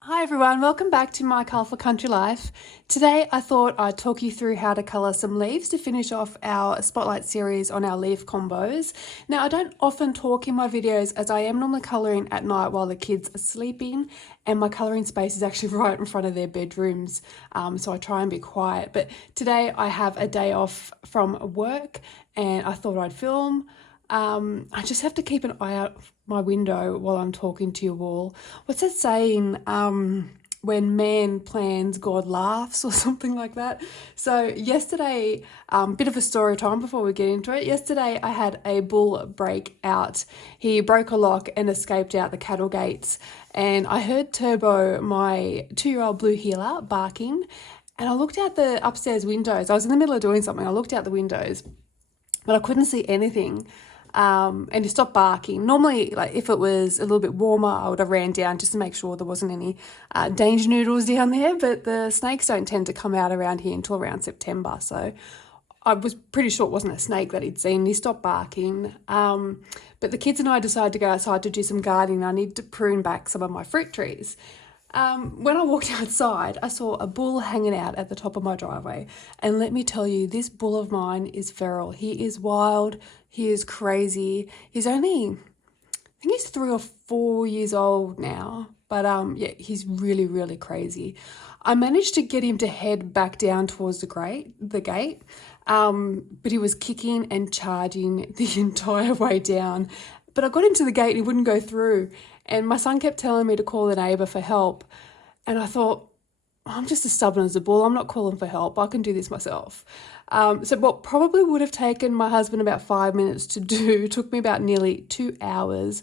Hi everyone, welcome back to my Colourful Country Life. Today I thought I'd talk you through how to colour some leaves to finish off our spotlight series on our leaf combos. Now I don't often talk in my videos as I am normally colouring at night while the kids are sleeping, and my colouring space is actually right in front of their bedrooms, so I try and be quiet. But today I have a day off from work and I thought I'd film. I just have to keep an eye out my window while I'm talking to you all. What's that saying? When man plans, God laughs, or something like that. So yesterday, bit of a story time before we get into it. Yesterday I had a bull break out. He broke a lock and escaped out the cattle gates, and I heard Turbo, my 2-year-old blue heeler, barking, and I looked out the upstairs windows. I was in the middle of doing something. I looked out the windows, but I couldn't see anything. And he stopped barking. Normally, like if it was a little bit warmer, I would have ran down just to make sure there wasn't any danger noodles down there, but the snakes don't tend to come out around here until around September, so I was pretty sure it wasn't a snake that he'd seen. He stopped barking, but the kids and I decided to go outside to do some gardening. I needed to prune back some of my fruit trees. When I walked outside, I saw a bull hanging out at the top of my driveway. And let me tell you, this bull of mine is feral. He is wild. He is crazy. He's only, I think he's 3 or 4 years old now. But yeah, he's really, really crazy. I managed to get him to head back down towards the gate, but he was kicking and charging the entire way down. But I got him to the gate and he wouldn't go through. And my son kept telling me to call the neighbour for help. And I thought, I'm just as stubborn as a bull. I'm not calling for help. I can do this myself. So what probably would have taken my husband about 5 minutes to do took me about nearly 2 hours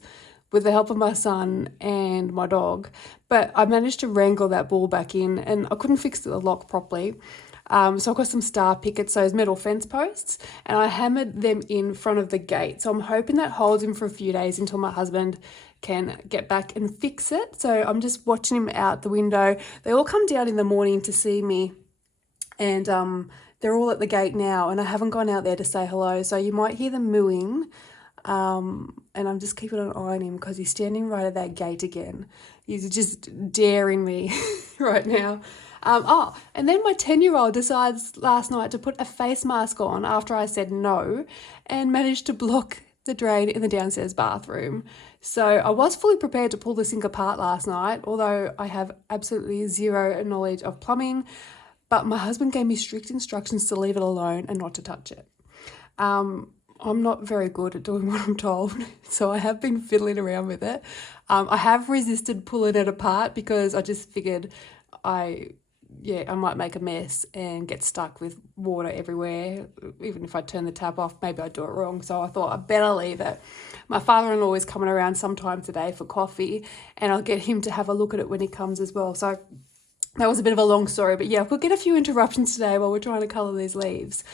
with the help of my son and my dog. But I managed to wrangle that bull back in, and I couldn't fix the lock properly. So I got some star pickets, those metal fence posts, and I hammered them in front of the gate. So I'm hoping that holds him for a few days until my husband can get back and fix it. So I'm just watching him out the window. They all come down in the morning to see me, and they're all at the gate now, and I haven't gone out there to say hello. So you might hear them mooing, and I'm just keeping an eye on him because he's standing right at that gate again. He's just daring me right now. And then my 10-year-old decides last night to put a face mask on after I said no, and managed to block the drain in the downstairs bathroom. So I was fully prepared to pull the sink apart last night, although I have absolutely zero knowledge of plumbing, but my husband gave me strict instructions to leave it alone and not to touch it. I'm not very good at doing what I'm told, so I have been fiddling around with it. I have resisted pulling it apart because I just figured I might make a mess and get stuck with water everywhere. Even if I turn the tap off, maybe I'd do it wrong. So I thought I'd better leave it. My father-in-law is coming around sometime today for coffee, and I'll get him to have a look at it when he comes as well. So that was a bit of a long story, but yeah, we'll get a few interruptions today while we're trying to colour these leaves.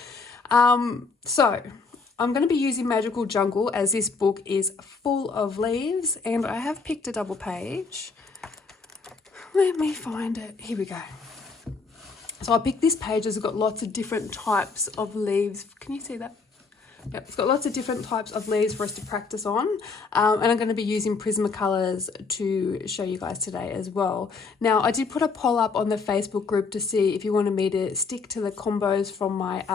So I'm going to be using Magical Jungle as this book is full of leaves, and I have picked a double page. Let me find it. Here we go. So I picked this page as it's got lots of different types of leaves. Can you see that? Yep, it's got lots of different types of leaves for us to practice on. And I'm going to be using Prismacolors to show you guys today as well. Now, I did put a poll up on the Facebook group to see if you wanted me to stick to the combos from my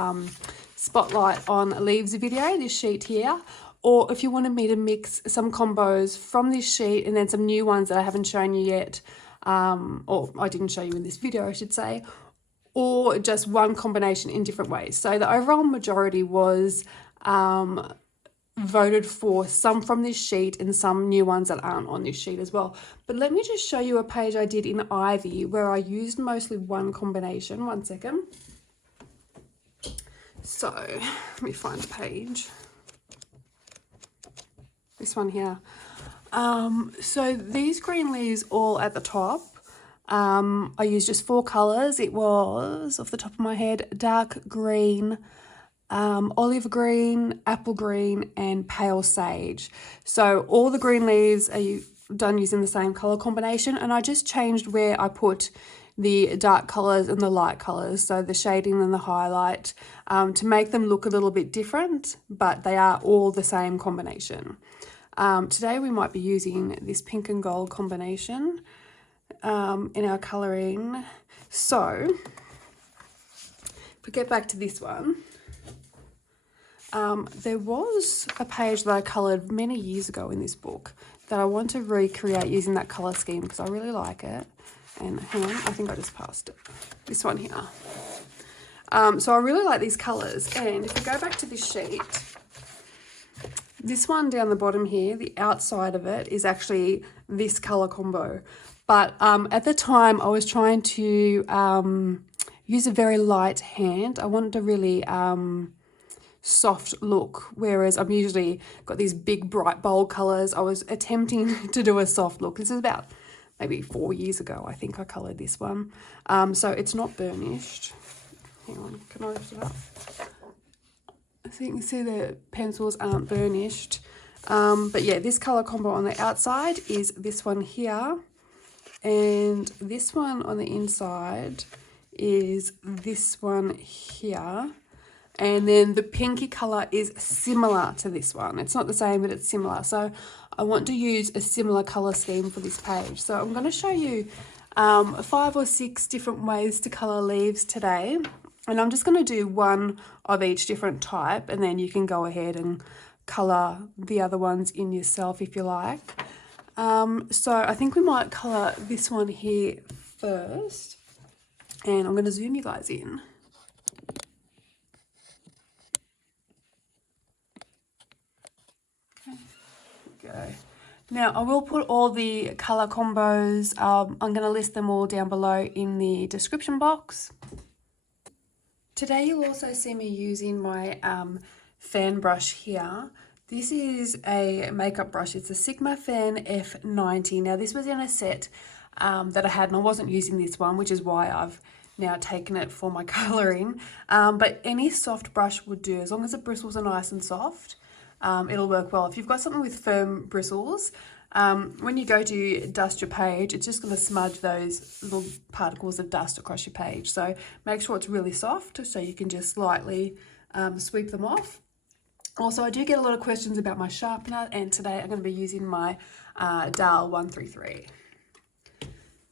Spotlight on Leaves video, this sheet here, or if you wanted me to mix some combos from this sheet and then some new ones that I haven't shown you yet, or I didn't show you in this video, I should say, or just one combination in different ways. So the overall majority was voted for some from this sheet and some new ones that aren't on this sheet as well. But let me just show you a page I did in Ivy where I used mostly one combination. One second. So let me find the page. This one here. So these green leaves all at the top. I used just 4 colours. It was, off the top of my head, dark green, olive green, apple green, and pale sage. So all the green leaves are done using the same colour combination, and I just changed where I put the dark colours and the light colours, so the shading and the highlight, to make them look a little bit different, but they are all the same combination. Today we might be using this pink and gold combination in our colouring. So if we get back to this one, there was a page that I coloured many years ago in this book that I want to recreate using that colour scheme because I really like it. And hang on, I think I just passed it. This one here. So I really like these colours. And if you go back to this sheet, this one down the bottom here, the outside of it is actually this colour combo. But at the time I was trying to use a very light hand. I wanted to really soft look, whereas I'm usually got these big bright bold colours. I was attempting to do a soft look. This is about maybe 4 years ago I think I coloured this one. So it's not burnished. Hang on, can I lift it up? So you can see the pencils aren't burnished. But yeah, this colour combo on the outside is this one here, and this one on the inside is this one here. And then the pinky colour is similar to this one. It's not the same, but it's similar. So I want to use a similar colour scheme for this page. So I'm going to show you 5 or 6 different ways to colour leaves today. And I'm just going to do one of each different type, and then you can go ahead and colour the other ones in yourself if you like. So I think we might colour this one here first. And I'm going to zoom you guys in. Go. Now I will put all the colour combos, I'm going to list them all down below in the description box. Today you'll also see me using my fan brush here. This is a makeup brush. It's a Sigma Fan F90. Now this was in a set that I had, and I wasn't using this one, which is why I've now taken it for my colouring. But any soft brush would do, as long as the bristles are nice and soft. It'll work well. If you've got something with firm bristles, when you go to dust your page, it's just going to smudge those little particles of dust across your page. So make sure it's really soft so you can just lightly sweep them off. Also, I do get a lot of questions about my sharpener, and today I'm going to be using my Dahl 133.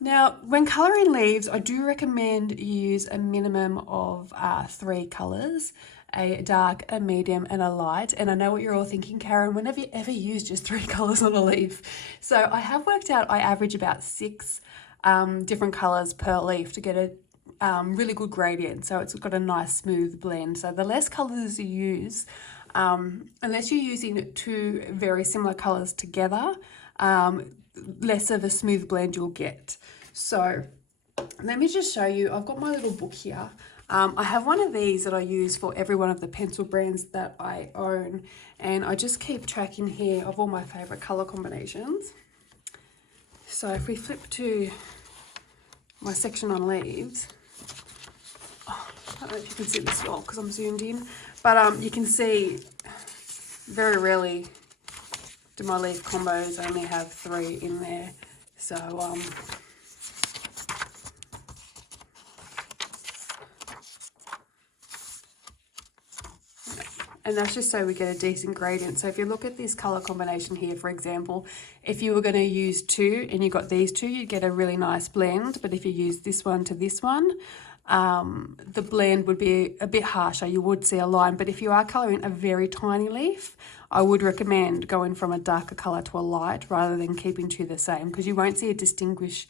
Now, when colouring leaves, I do recommend you use a minimum of 3 colours. A dark, a medium, and a light. And I know what you're all thinking, Karen, when have you ever used just 3 colours on a leaf? So I have worked out I average about 6 different colours per leaf to get a really good gradient. So it's got a nice smooth blend. So the less colours you use, unless you're using 2 very similar colours together, less of a smooth blend you'll get. So let me just show you. I've got my little book here. I have one of these that I use for every one of the pencil brands that I own, and I just keep tracking here of all my favourite colour combinations. So if we flip to my section on leaves, I don't know if you can see this well because I'm zoomed in, but you can see very rarely do my leaf combos only have 3 in there. So and that's just so we get a decent gradient. So if you look at this colour combination here, for example, if you were going to use 2 and you got these 2, you'd get a really nice blend. But if you use this one to this one, the blend would be a bit harsher. You would see a line. But if you are colouring a very tiny leaf, I would recommend going from a darker colour to a light rather than keeping 2 the same, because you won't see a distinction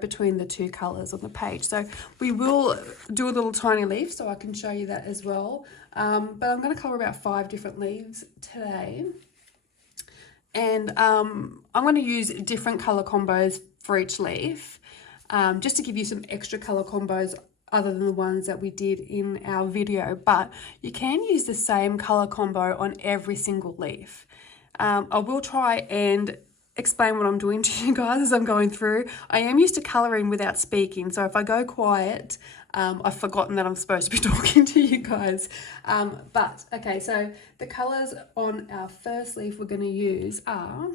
between the 2 colours on the page. So we will do a little tiny leaf so I can show you that as well. But I'm going to colour about 5 different leaves today. And I'm going to use different colour combos for each leaf, just to give you some extra colour combos other than the ones that we did in our video. But you can use the same colour combo on every single leaf. I will try and explain what I'm doing to you guys as I'm going through. I am used to colouring without speaking, so if I go quiet, I've forgotten that I'm supposed to be talking to you guys. But okay, so the colours on our first leaf we're going to use are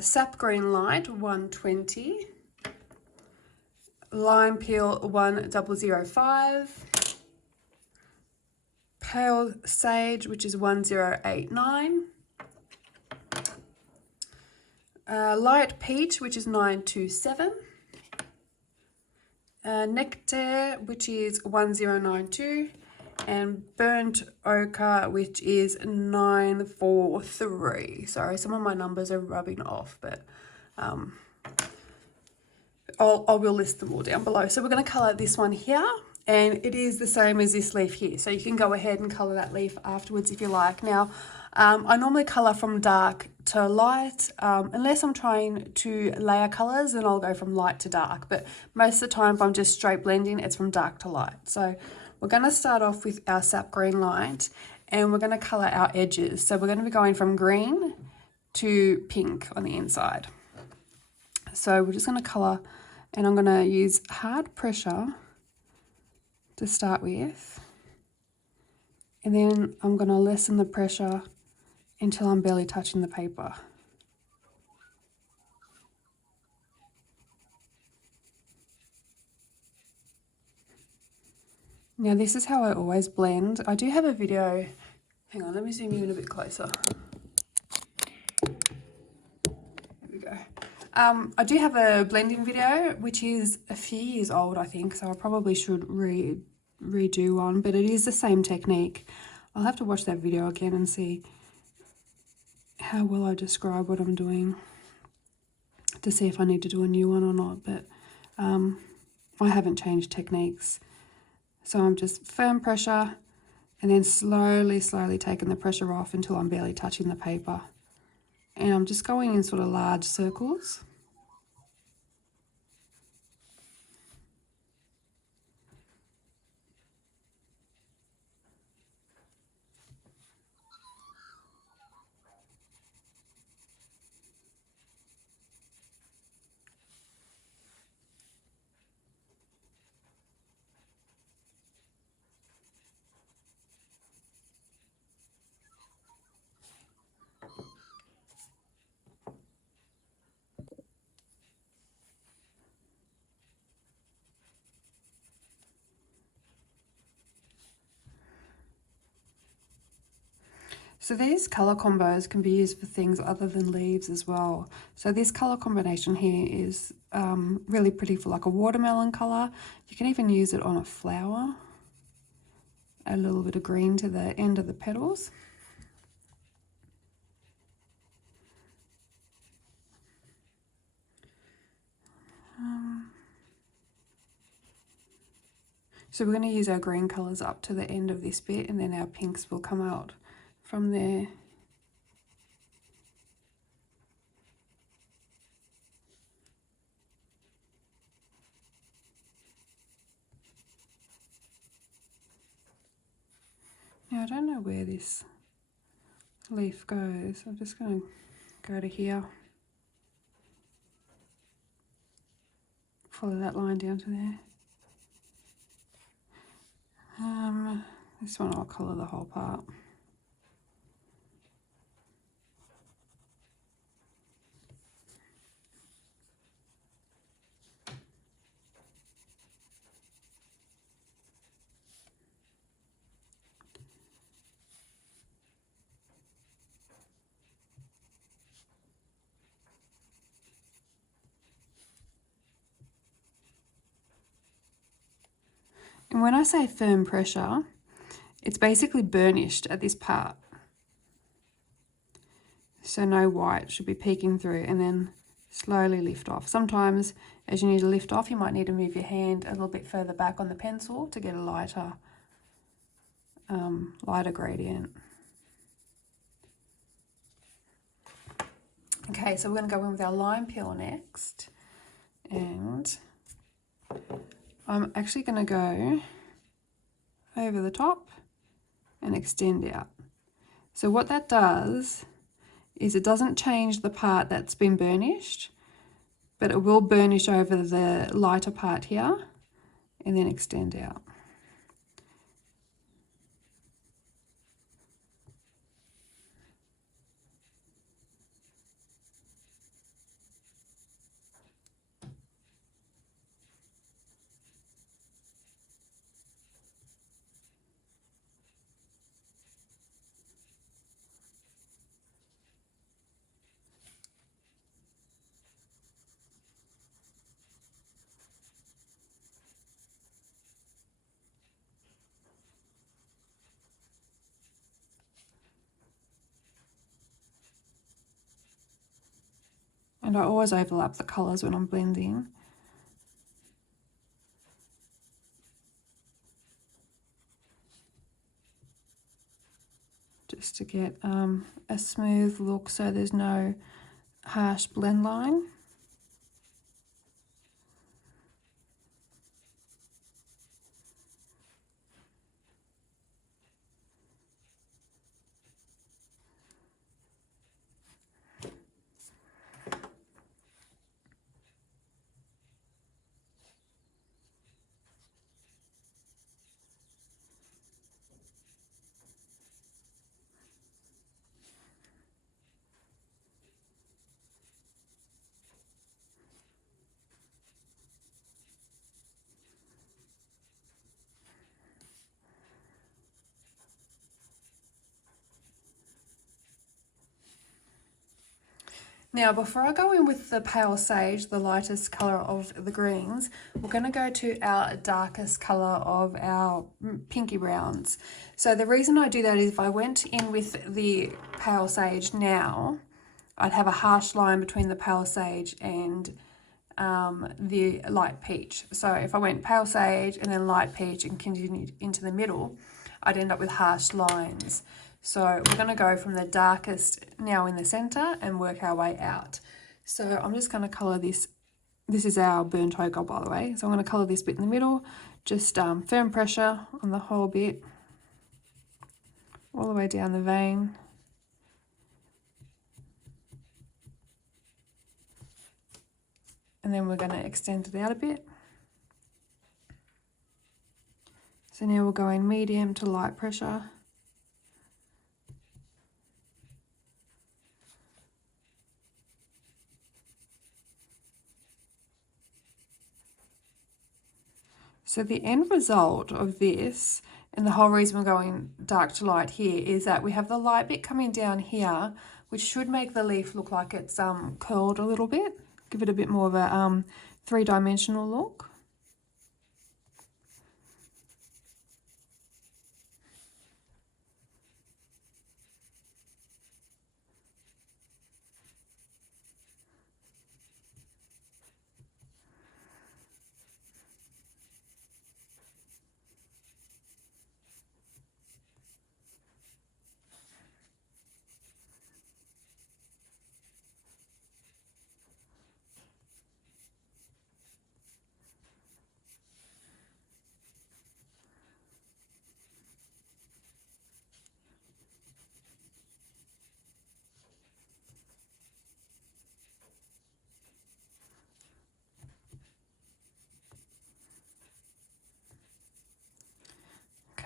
Sap Green Light 120, Limepeel 1005, Pale Sage, which is 1089, Light Peach, which is 927, Nectar, which is 1092, and Burnt Ochre, which is 943. Sorry, some of my numbers are rubbing off, but I will list them all down below. So we're going to colour this one here, and it is the same as this leaf here. So you can go ahead and colour that leaf afterwards if you like. Now, I normally colour from dark to light, unless I'm trying to layer colours, then I'll go from light to dark. But most of the time, if I'm just straight blending, it's from dark to light. So we're going to start off with our Sap Green Light, and we're going to colour our edges. So we're going to be going from green to pink on the inside. So we're just going to colour, and I'm going to use hard pressure to start with, and then I'm going to lessen the pressure until I'm barely touching the paper. Now this is how I always blend. I do have a video, hang on, let me zoom you in a bit closer. There we go. I do have a blending video, which is a few years old, I think, so I probably should redo one, but it is the same technique. I'll have to watch that video again and see how well I describe what I'm doing to see if I need to do a new one or not, but I haven't changed techniques. So I'm just firm pressure and then slowly taking the pressure off until I'm barely touching the paper. And I'm just going in sort of large circles. So these colour combos can be used for things other than leaves as well. So this colour combination here is really pretty for like a watermelon colour. You can even use it on a flower. Add a little bit of green to the end of the petals. So we're going to use our green colours up to the end of this bit, and then our pinks will come out from there. Now I don't know where this leaf goes. I'm just going to go to here. Follow that line down to there. This one I'll colour the whole part. And when I say firm pressure, it's basically burnished at this part. So no white should be peeking through, and then slowly lift off. Sometimes as you need to lift off, you might need to move your hand a little bit further back on the pencil to get a lighter gradient. Okay, so we're going to go in with our Limepeel next, and I'm actually going to go over the top and extend out. So what that does is it doesn't change the part that's been burnished, but it will burnish over the lighter part here and then extend out. And I always overlap the colours when I'm blending. Just to get a smooth look so there's no harsh blend line. Now, before I go in with the pale sage, the lightest colour of the greens, we're going to go to our darkest colour of our pinky browns. So the reason I do that is if I went in with the pale sage now, I'd have a harsh line between the pale sage and the light peach. So if I went pale sage and then light peach and continued into the middle, I'd end up with harsh lines. So we're going to go from the darkest now in the center and work our way out. So I'm just going to color this. This is our burnt ochre, by the way. So I'm going to color this bit in the middle, just firm pressure on the whole bit, all the way down the vein. And then we're going to extend it out a bit. So now we'll go in medium to light pressure. So the end result of this, and the whole reason we're going dark to light here, is that we have the light bit coming down here, which should make the leaf look like it's curled a little bit, give it a bit more of a three-dimensional look.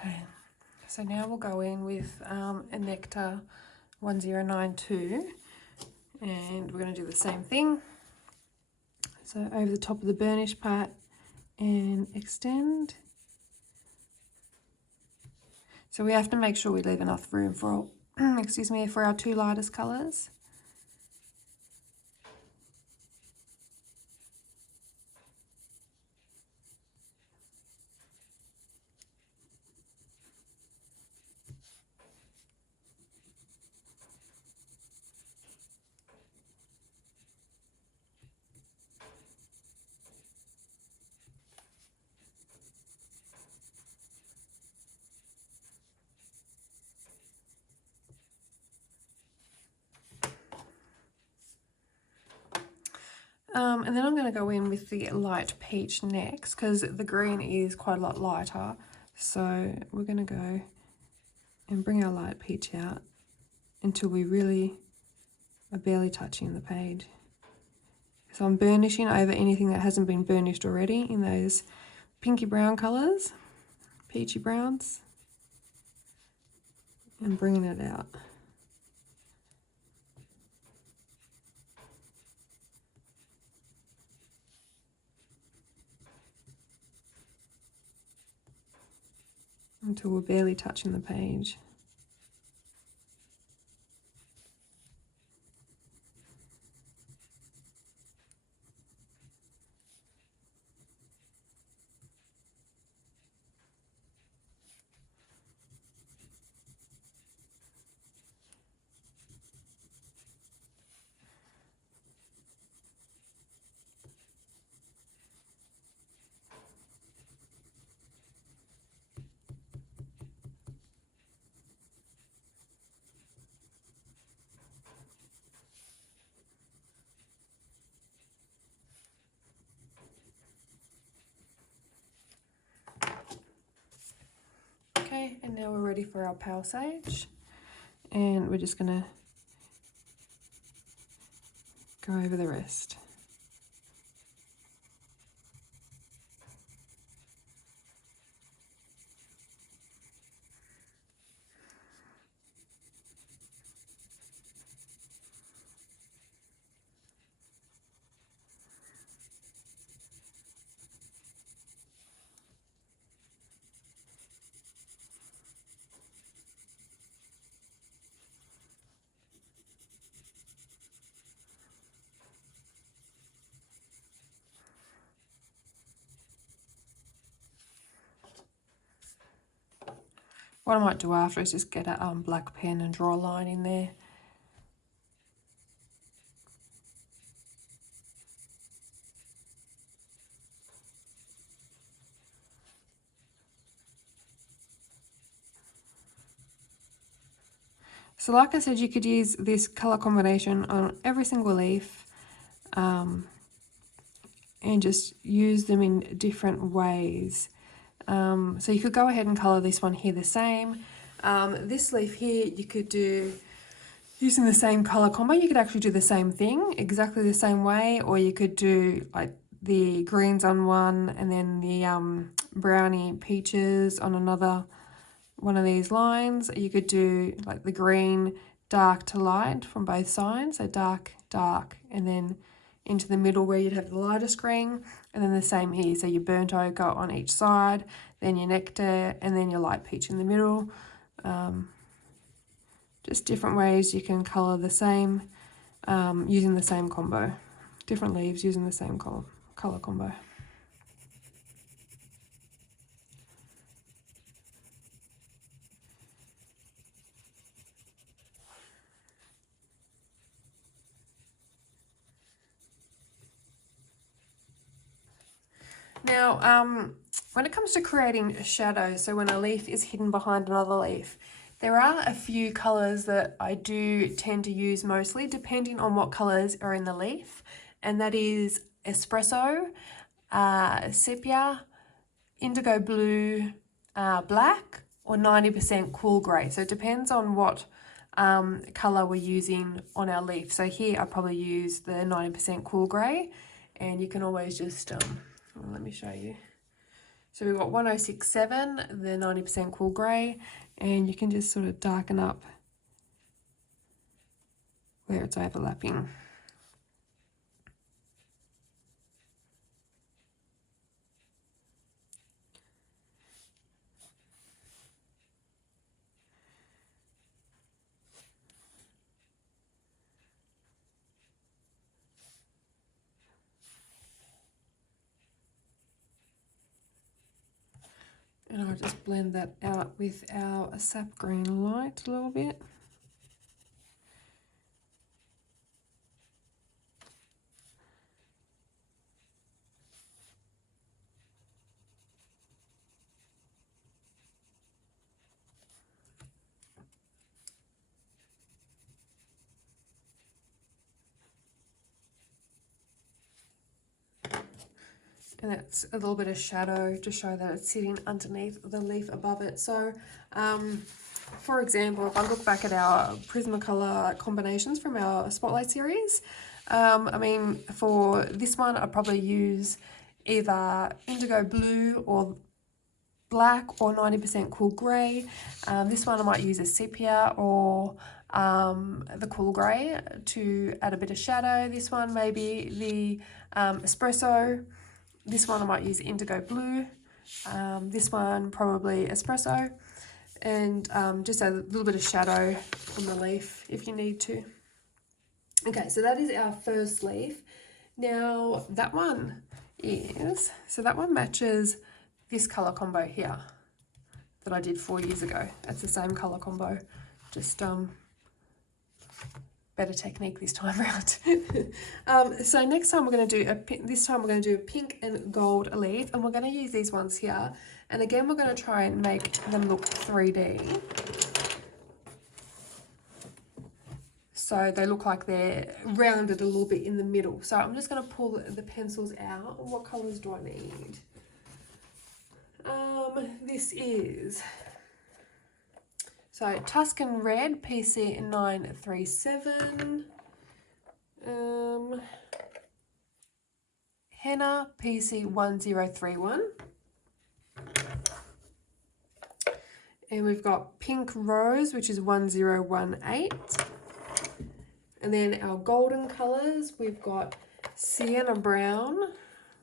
Okay, so now we'll go in with a Nectar 1092, and we're going to do the same thing. So over the top of the burnish part and extend. So we have to make sure we leave enough room for, excuse me, for our two lightest colours. And then I'm going to go in with the light peach next, because the green is quite a lot lighter. So we're going to go and bring our light peach out until we really are barely touching the page. So I'm burnishing over anything that hasn't been burnished already in those pinky brown colours, peachy browns, and bringing it out. Until we're barely touching the page. Okay, and now we're ready for our pale sage, and we're just gonna go over the rest. What I might do after is just get a black pen and draw a line in there. So like I said, you could use this colour combination on every single leaf and just use them in different ways. So you could go ahead and colour this one here the same. This leaf here, you could do, using the same colour combo, you could actually do the same thing, exactly the same way, or you could do like the greens on one and then the brownie peaches on another one of these lines. You could do like the green dark to light from both sides, so dark, dark, and then into the middle where you'd have the lightest green, and then the same here, so your burnt ochre on each side, then your nectar, and then your light peach in the middle. Just different ways you can colour the same using the same combo. Different leaves using the same colour combo. Now, when it comes to creating a shadow, so when a leaf is hidden behind another leaf, there are a few colours that I do tend to use mostly, depending on what colours are in the leaf, and that is espresso, sepia, indigo blue, black, or 90% cool grey. So it depends on what colour we're using on our leaf. So here I probably use the 90% cool grey, and you can always just, let me show you. So we've got 1067, the 90% cool grey, and you can just sort of darken up where it's overlapping. And I'll just blend that out with our Sap Green Light a little bit. And that's a little bit of shadow to show that it's sitting underneath the leaf above it. So, for example, if I look back at our Prismacolor combinations from our Spotlight series, I mean, for this one, I'd probably use either indigo blue or black or 90% cool grey. This one I might use a sepia or the cool grey to add a bit of shadow. This one maybe the espresso. This one I might use indigo blue. This one probably espresso, and just a little bit of shadow on the leaf if you need to. Okay, so that is our first leaf. Now that one that one matches this colour combo here that I did 4 years ago. That's the same colour combo, just better technique this time around. So next time we're going to do this time we're going to do a pink and gold leaf, and we're going to use these ones here, and again we're going to try and make them look 3D, so they look like they're rounded a little bit in the middle. So I'm just going to pull the pencils out. What colours do I need? This is So Tuscan Red, PC 937. Henna, PC 1031. And we've got Pink Rose, which is 1018. And then our golden colours, we've got Sienna Brown,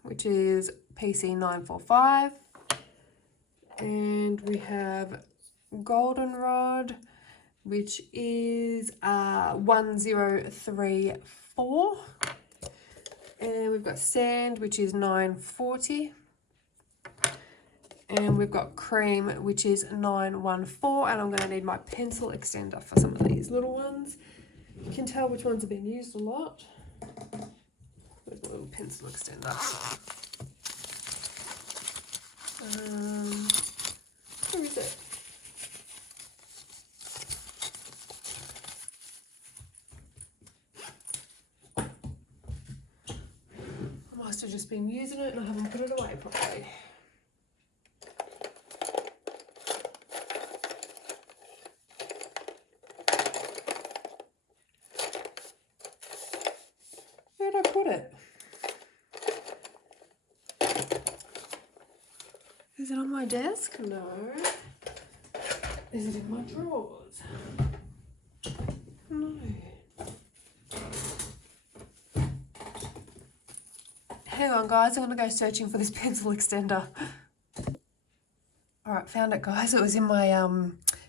which is PC 945. And we have Goldenrod, which is 1034. And we've got Sand, which is 940. And we've got Cream, which is 914. And I'm going to need my pencil extender for some of these little ones. You can tell which ones have been used a lot. There's a little pencil extender. Where is it? I must have just been using it and I haven't put it away properly. Where did I put it? Is it on my desk? No. Is it in my drawers? No. Hang on, guys. I'm going to go searching for this pencil extender. All right, found it, guys. It was in my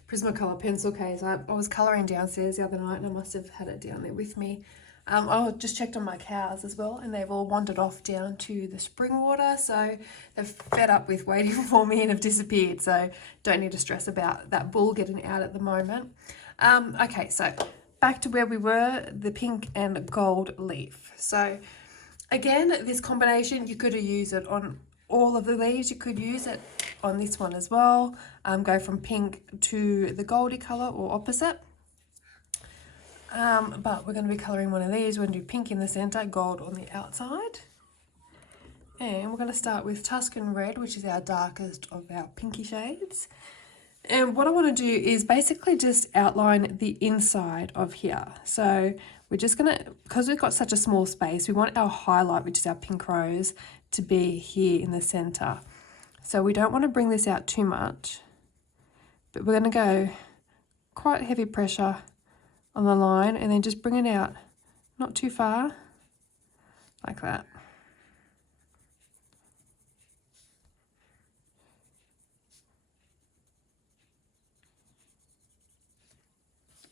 Prismacolor pencil case. I was colouring downstairs the other night and I must have had it down there with me. I just checked on my cows as well, and they've all wandered off down to the spring water, so they've fed up with waiting for me and have disappeared, so don't need to stress about that bull getting out at the moment. Okay, so back to where we were, the pink and gold leaf. So again, this combination, you could use it on all of the leaves. You could use it on this one as well. Go from pink to the goldy colour or opposite. But we're going to be colouring one of these. We're going to do pink in the centre, gold on the outside. And we're going to start with Tuscan Red, which is our darkest of our pinky shades. And what I want to do is basically just outline the inside of here. So we're just going to, because we've got such a small space, we want our highlight, which is our pink rose, to be here in the centre. So we don't want to bring this out too much, but we're going to go quite heavy pressure on the line and then just bring it out not too far, like that.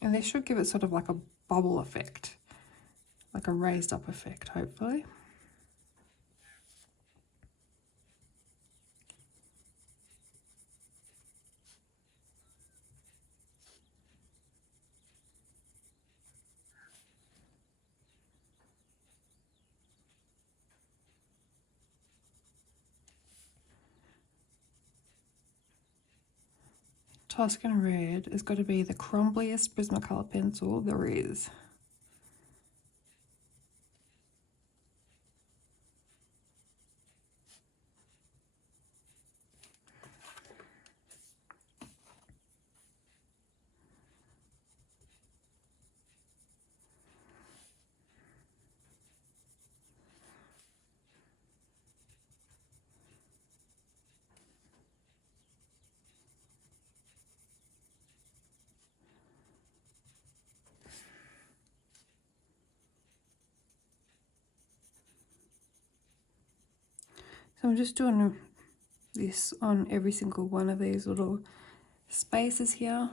And this should give it sort of like a bubble effect, like a raised up effect, hopefully. Tuscan Red has got to be the crumbliest Prismacolor pencil there is. So I'm just doing this on every single one of these little spaces here.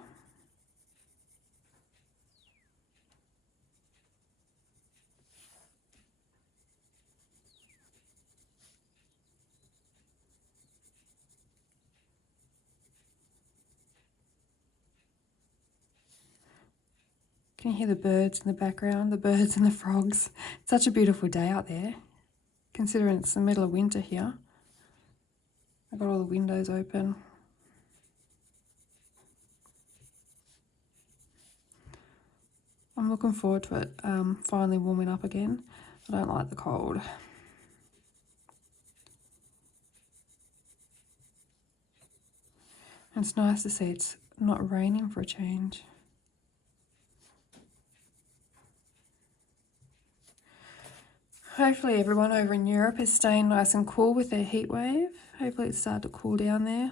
Can you hear the birds in the background, the birds and the frogs? It's such a beautiful day out there, considering it's the middle of winter here. I've got all the windows open. I'm looking forward to it finally warming up again. I don't like the cold. And it's nice to see it's not raining for a change. Hopefully everyone over in Europe is staying nice and cool with their heat wave. Hopefully it's started to cool down there.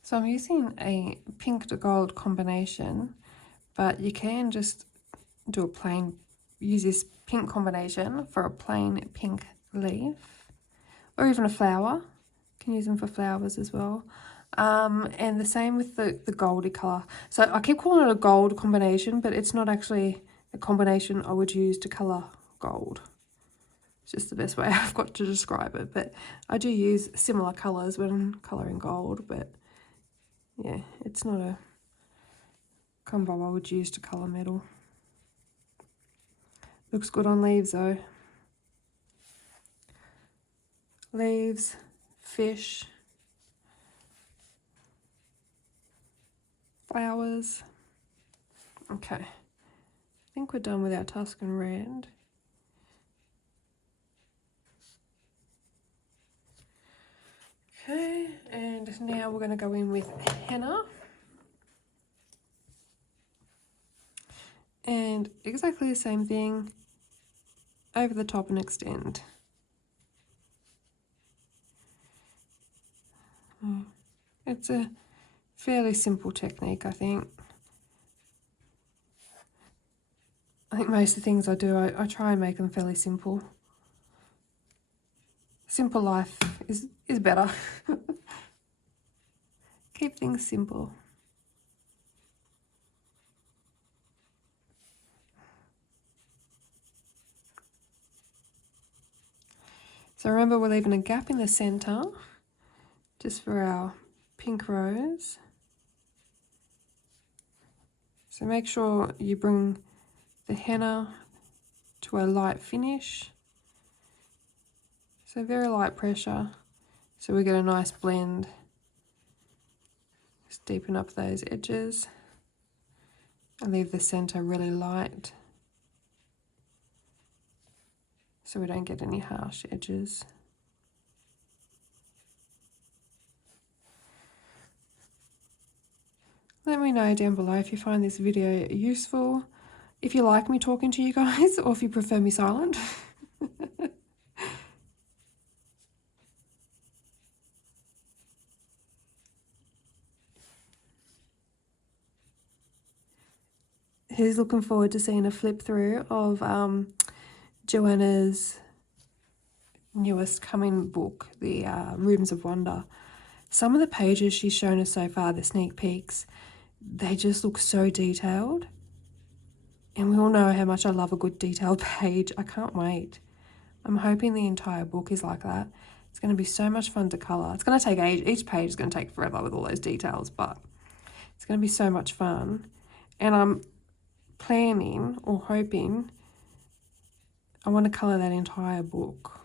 So I'm using a pink to gold combination, but you can just do a plain, use this pink combination for a plain pink leaf, or even a flower. You can use them for flowers as well. And the same with the goldy colour. So I keep calling it a gold combination, but it's not actually a combination I would use to colour gold. It's just the best way I've got to describe it. But I do use similar colours when colouring gold, but yeah, it's not a combo I would use to colour metal. Looks good on leaves though. Leaves, fish, flowers. Okay, I think we're done with our Tuscan Red. Okay, and now we're going to go in with Henna. And exactly the same thing, over the top and extend. It's a fairly simple technique, I think. I think most of the things I do, I try and make them fairly simple. Simple life is better. Keep things simple. So remember, we're leaving a gap in the centre just for our pink rose. So make sure you bring the henna to a light finish. So very light pressure, so we get a nice blend. Just deepen up those edges and leave the centre really light so we don't get any harsh edges. Let me know down below if you find this video useful, if you like me talking to you guys, or if you prefer me silent. Who's looking forward to seeing a flip through of Johanna's newest coming book, the Rooms of Wonder? Some of the pages she's shown us so far, the sneak peeks, they just look so detailed. And we all know how much I love a good detailed page. I can't wait. I'm hoping the entire book is like that. It's going to be so much fun to colour. It's going to take age. Each page is going to take forever with all those details, but it's going to be so much fun. And I'm planning or hoping I want to colour that entire book.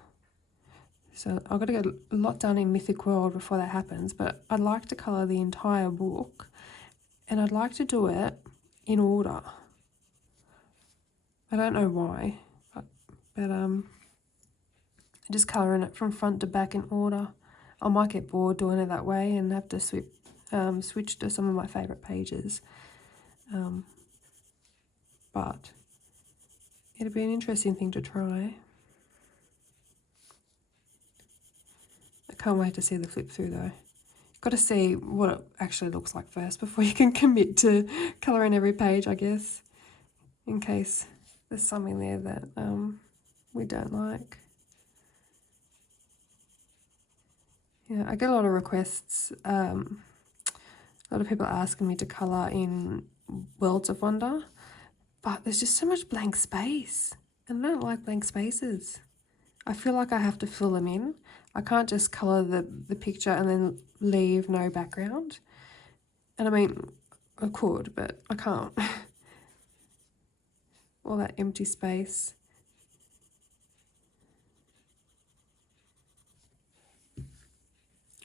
So I've got to get a lot done in Mythic World before that happens, but I'd like to colour the entire book, and I'd like to do it in order. I don't know why, but just colouring it from front to back in order. I might get bored doing it that way and have to switch to some of my favourite pages. But it'd be an interesting thing to try. I can't wait to see the flip through though. Got to see what it actually looks like first before you can commit to colouring every page, I guess, in case there's something there that we don't like. Yeah, I get a lot of requests, a lot of people asking me to colour in Worlds of Wonder, but there's just so much blank space, and I don't like blank spaces. I feel like I have to fill them in. I can't just colour the picture and then leave no background. And I mean, I could, but I can't. All that empty space.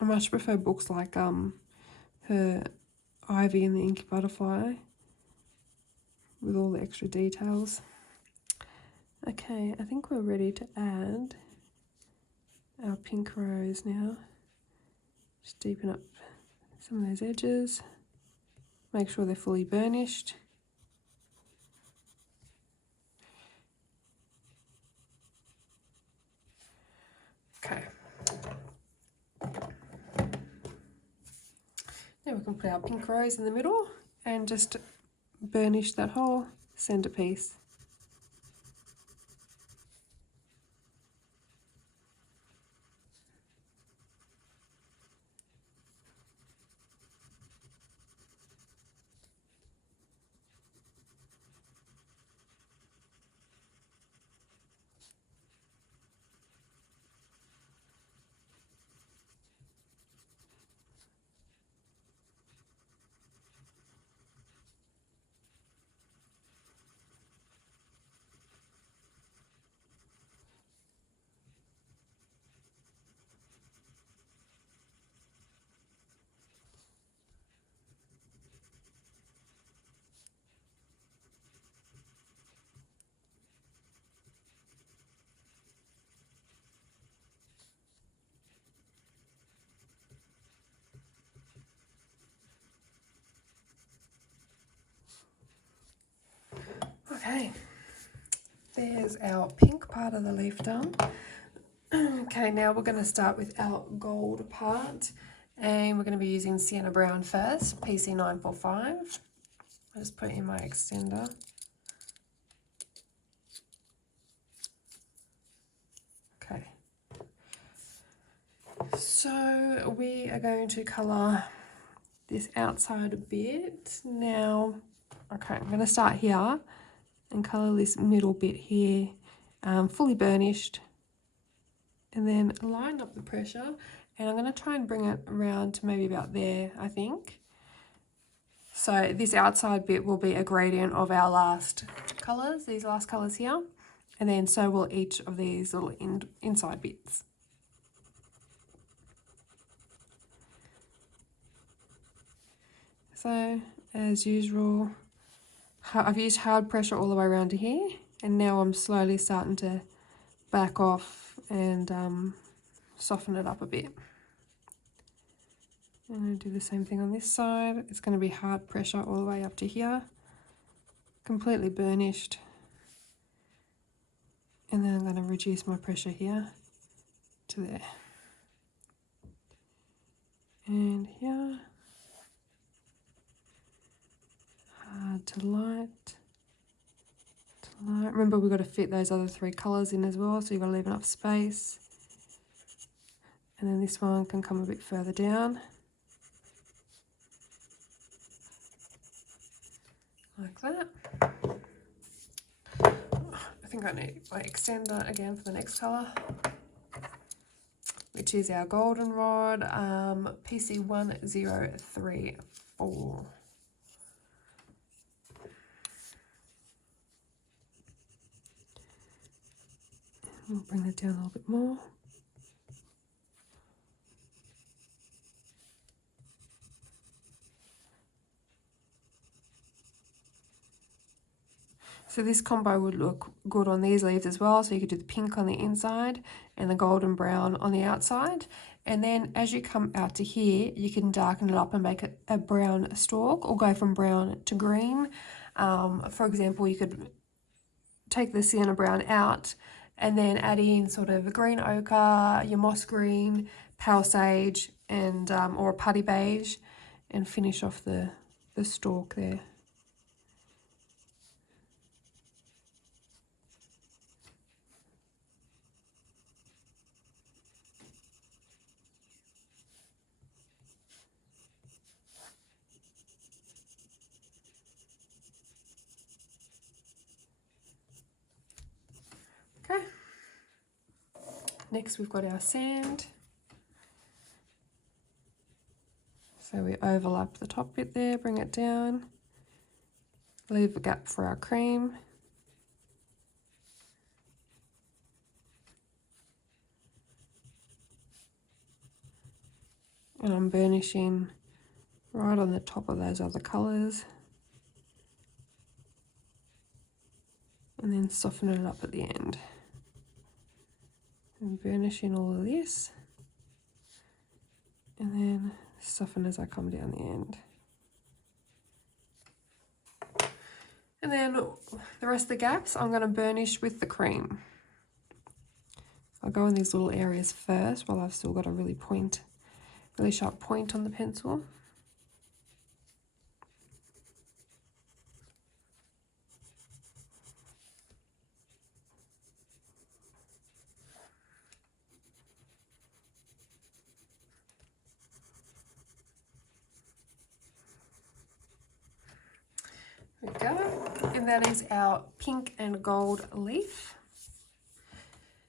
I much prefer books like her Ivy and the Inky Butterfly with all the extra details. Okay, I think we're ready to add our pink rose now. Just deepen up some of those edges. Make sure they're fully burnished. Okay. Now we can put our pink rose in the middle and just burnish that whole centerpiece. Okay, there's our pink part of the leaf done. Okay, now we're going to start with our gold part, and we're going to be using Sienna Brown first, PC 945. I'll just put it in my extender. Okay, so we are going to colour this outside a bit. Now, okay, I'm going to start here and colour this middle bit here, fully burnished, and then line up the pressure, and I'm going to try and bring it around to maybe about there, I think. So this outside bit will be a gradient of our last colours, these last colours here, and then so will each of these little inside bits. So as usual, I've used hard pressure all the way around to here, and now I'm slowly starting to back off and soften it up a bit. I'm going to do the same thing on this side. It's going to be hard pressure all the way up to here, completely burnished. And then I'm going to reduce my pressure here to there. And here, hard to light. Remember, we've got to fit those other three colours in as well, so you've got to leave enough space. And then this one can come a bit further down. Like that. I think I need my extender again for the next colour, which is our Goldenrod, PC 1034. We'll bring that down a little bit more. So this combo would look good on these leaves as well. So you could do the pink on the inside and the golden brown on the outside. And then as you come out to here, you can darken it up and make it a brown stalk, or go from brown to green. For example, you could take the Sienna Brown out and then add in sort of a green ochre, your moss green, pale sage, and or a putty beige, and finish off the stalk there. Next we've got our sand. So we overlap the top bit there, bring it down, leave a gap for our cream. And I'm burnishing right on the top of those other colours. And then soften it up at the end. And burnishing all of this. And then soften as I come down the end. And then the rest of the gaps I'm going to burnish with the cream. I'll go in these little areas first while I've still got a really sharp point on the pencil. There we go, and that is our pink and gold leaf.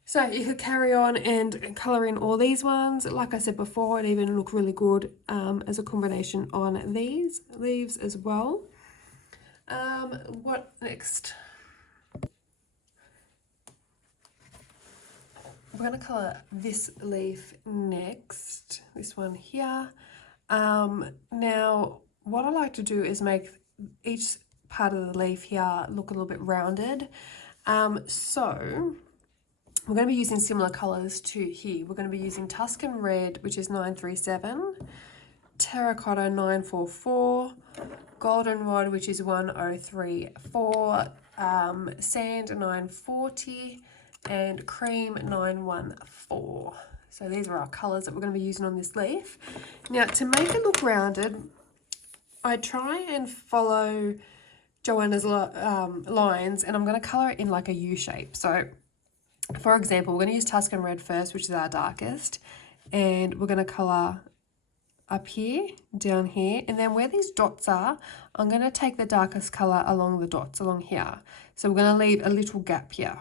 So you could carry on and colour in all these ones. Like I said before, it even look really good as a combination on these leaves as well. What next? We're going to colour this leaf next, this one here. Now, what I like to do is make each part of the leaf here look a little bit rounded. So we're going to be using similar colours to here. We're going to be using Tuscan Red, which is 937, Terracotta 944, Goldenrod, which is 1034, Sand 940, and Cream 914. So these are our colours that we're going to be using on this leaf. Now, to make it look rounded, I try and follow Johanna's lines, and I'm going to colour it in like a U shape. So, for example, we're going to use Tuscan Red first, which is our darkest, and we're going to colour up here, down here, and then where these dots are, I'm going to take the darkest colour along the dots, along here. So we're going to leave a little gap here,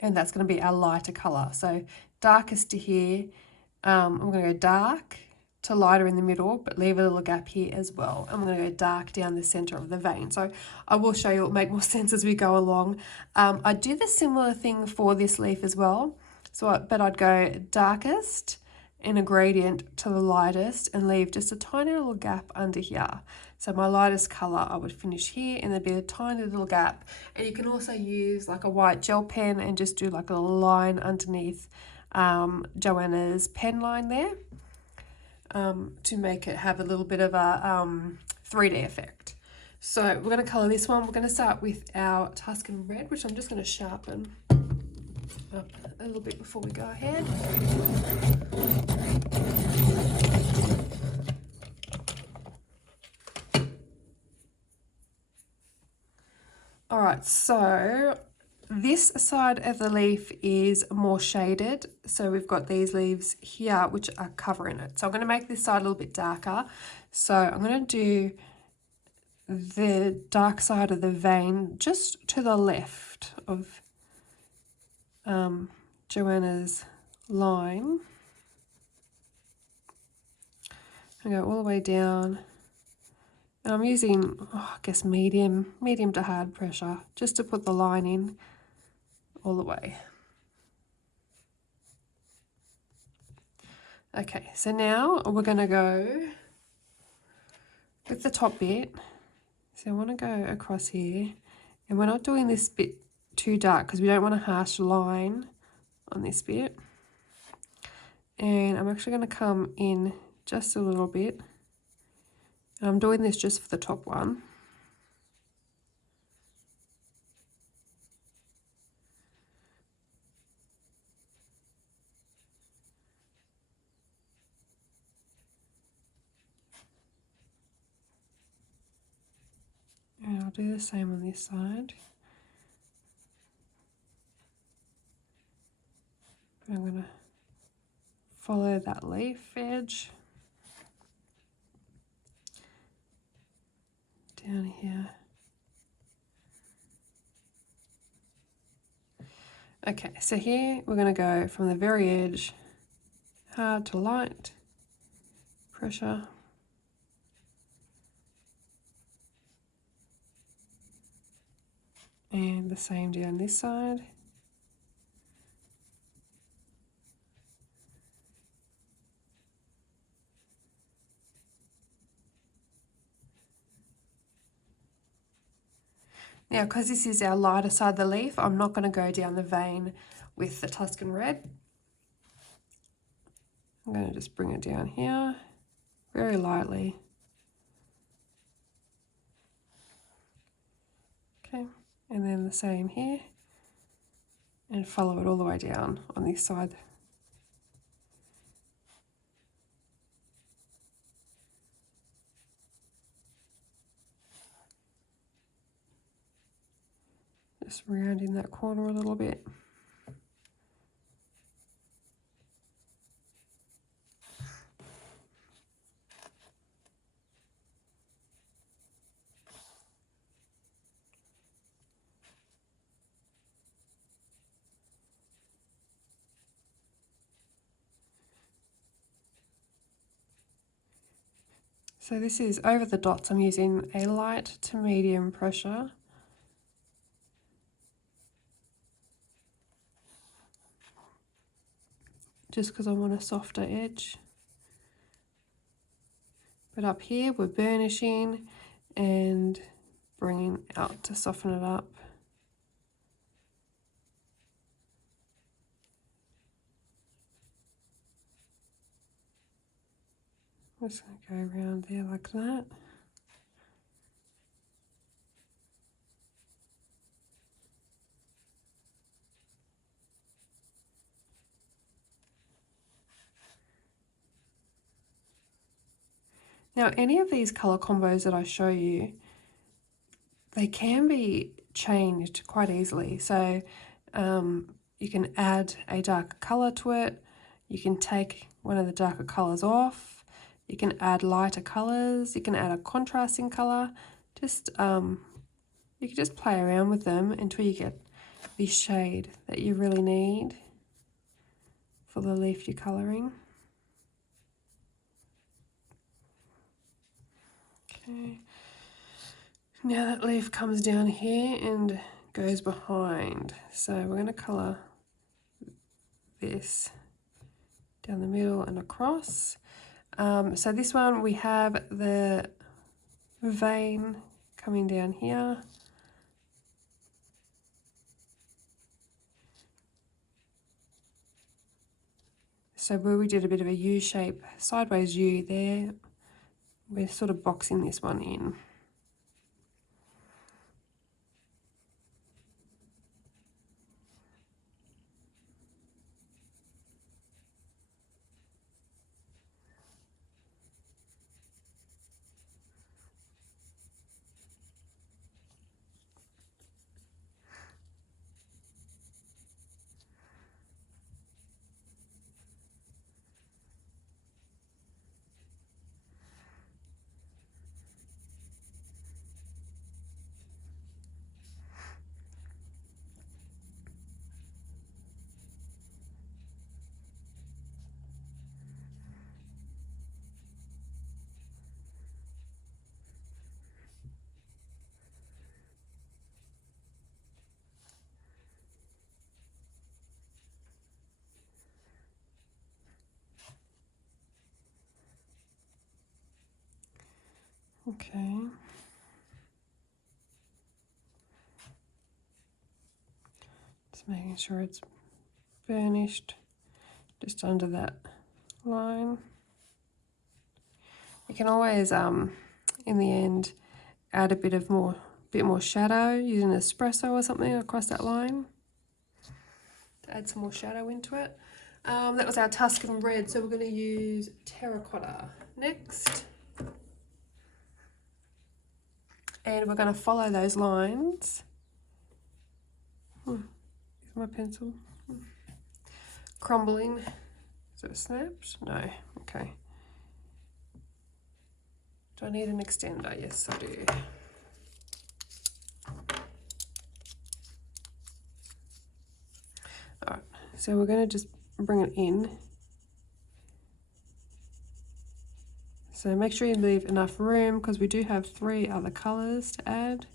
and that's going to be our lighter colour. So darkest to here, I'm going to go dark to lighter in the middle, but leave a little gap here as well. I'm going to go dark down the center of the vein. So I will show you, it'll make more sense as we go along. I do the similar thing for this leaf as well. But I'd go darkest in a gradient to the lightest and leave just a tiny little gap under here. So my lightest color, I would finish here, and there'd be a tiny little gap. And you can also use like a white gel pen and just do like a little line underneath Johanna's pen line there. To make it have a little bit of a 3D effect. So we're going to colour this one. We're going to start with our Tuscan Red, which I'm just going to sharpen up a little bit before we go ahead. All right, so this side of the leaf is more shaded. So we've got these leaves here which are covering it. So I'm going to make this side a little bit darker. So I'm going to do the dark side of the vein just to the left of Johanna's line. I go all the way down. And I'm using, I guess, medium to hard pressure just to put the line in all the way. Okay, so now we're going to go with the top bit. So I want to go across here, and we're not doing this bit too dark because we don't want a harsh line on this bit. And I'm actually going to come in just a little bit. And I'm doing this just for the top one. And I'll do the same on this side. I'm going to follow that leaf edge down here. Okay, so here we're going to go from the very edge, hard to light, pressure. And the same down this side. Now, because this is our lighter side of the leaf, I'm not going to go down the vein with the Tuscan Red. I'm going to just bring it down here, very lightly. Okay, and then the same here, and follow it all the way down on this side. Just rounding that corner a little bit. So this is over the dots. I'm using a light to medium pressure. Just because I want a softer edge. But up here we're burnishing and bringing out to soften it up. I'm just going to go around there like that. Now, any of these colour combos that I show you, they can be changed quite easily. So you can add a darker colour to it. You can take one of the darker colours off. You can add lighter colours. You can add a contrasting colour. Just you can just play around with them until you get the shade that you really need for the leaf you're colouring. Okay, now that leaf comes down here and goes behind. So we're going to colour this down the middle and across. So this one we have the vein coming down here. So where we did a bit of a U shape, sideways U there, we're sort of boxing this one in. Okay. Just making sure it's burnished just under that line. You can always, in the end, add a bit more shadow using an espresso or something across that line to add some more shadow into it. That was our Tuscan Red, so we're going to use Terracotta next. And we're going to follow those lines. Is my pencil crumbling? Is it snapped? No. Okay. Do I need an extender? Yes, I do. All right, so we're going to just bring it in. So make sure you leave enough room because we do have 3 other colours to add.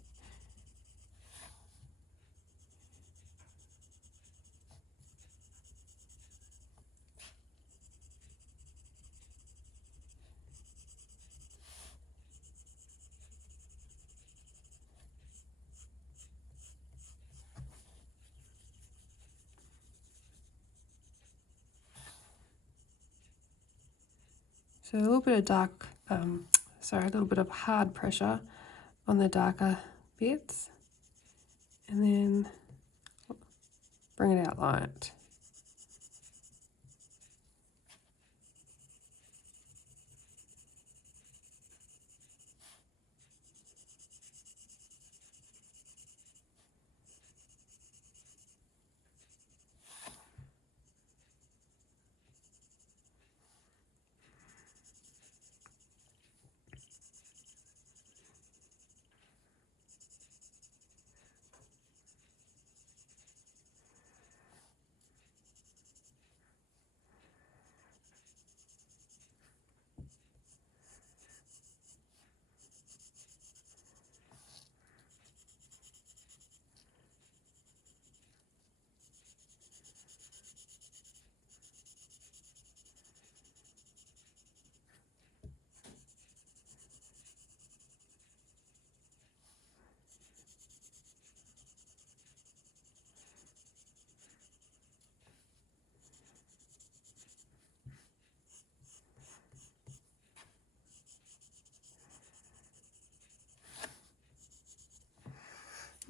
So a little bit of dark, a little bit of hard pressure on the darker bits, and then bring it out light.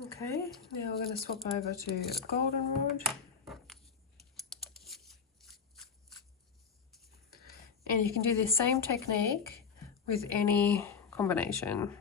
Okay, now we're going to swap over to Goldenrod. And you can do the same technique with any combination.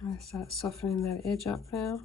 I'm going to start softening that edge up now.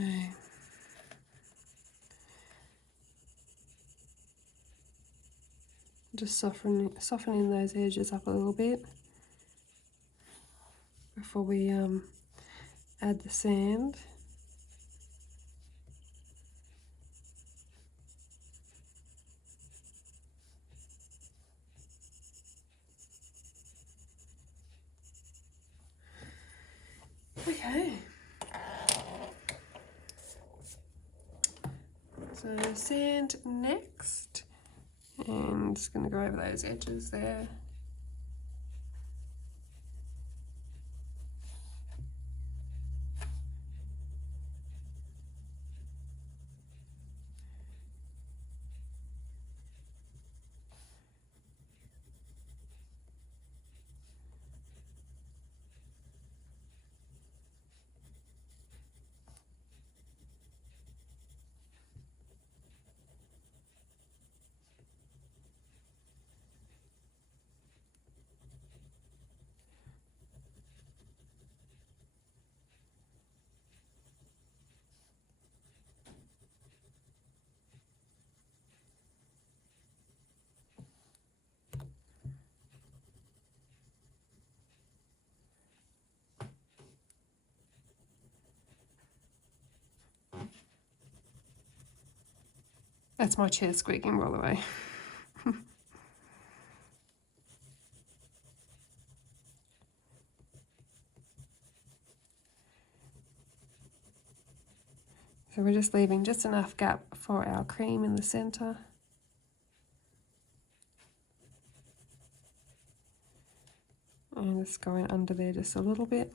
Okay. Just softening those edges up a little bit before we add the sand. Okay. So sand next, and just going to go over those edges there. That's my chair squeaking, by the way. So we're just leaving just enough gap for our cream in the center. And just going under there just a little bit.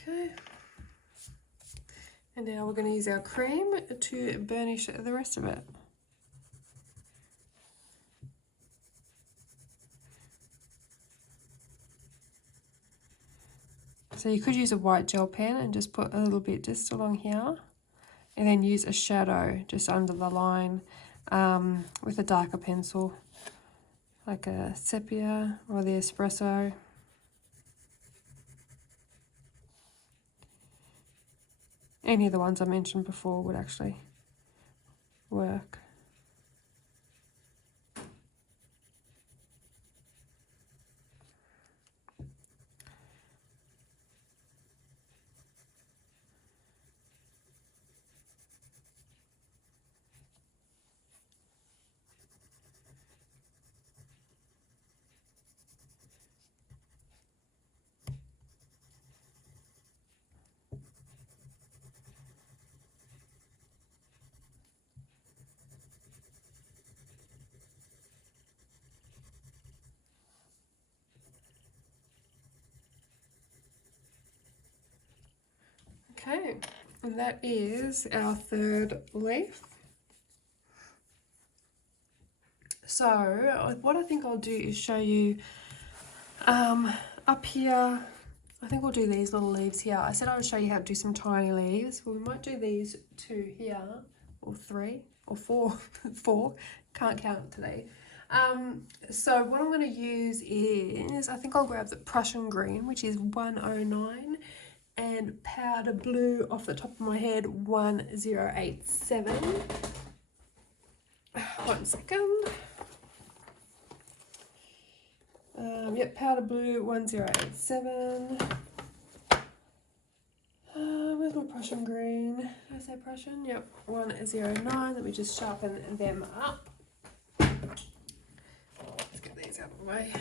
Okay. And now we're going to use our cream to burnish the rest of it. So you could use a white gel pen and just put a little bit just along here, and then use a shadow just under the line with a darker pencil, like a sepia or the espresso. Any of the ones I mentioned before would actually work. Okay, and that is our third leaf. So what I think I'll do is show you up here. I think we'll do these little leaves here. I said I would show you how to do some tiny leaves. Well, we might do these two here, or three, or four. Four, can't count today. So what I'm going to use is, I think I'll grab the Prussian Green, which is 109, and powder blue off the top of my head, 1087. 1 second. Yep, powder blue 1087. Where's my Prussian Green? Did I say Prussian? Yep, 109. Let me just sharpen them up. Let's get these out of the way.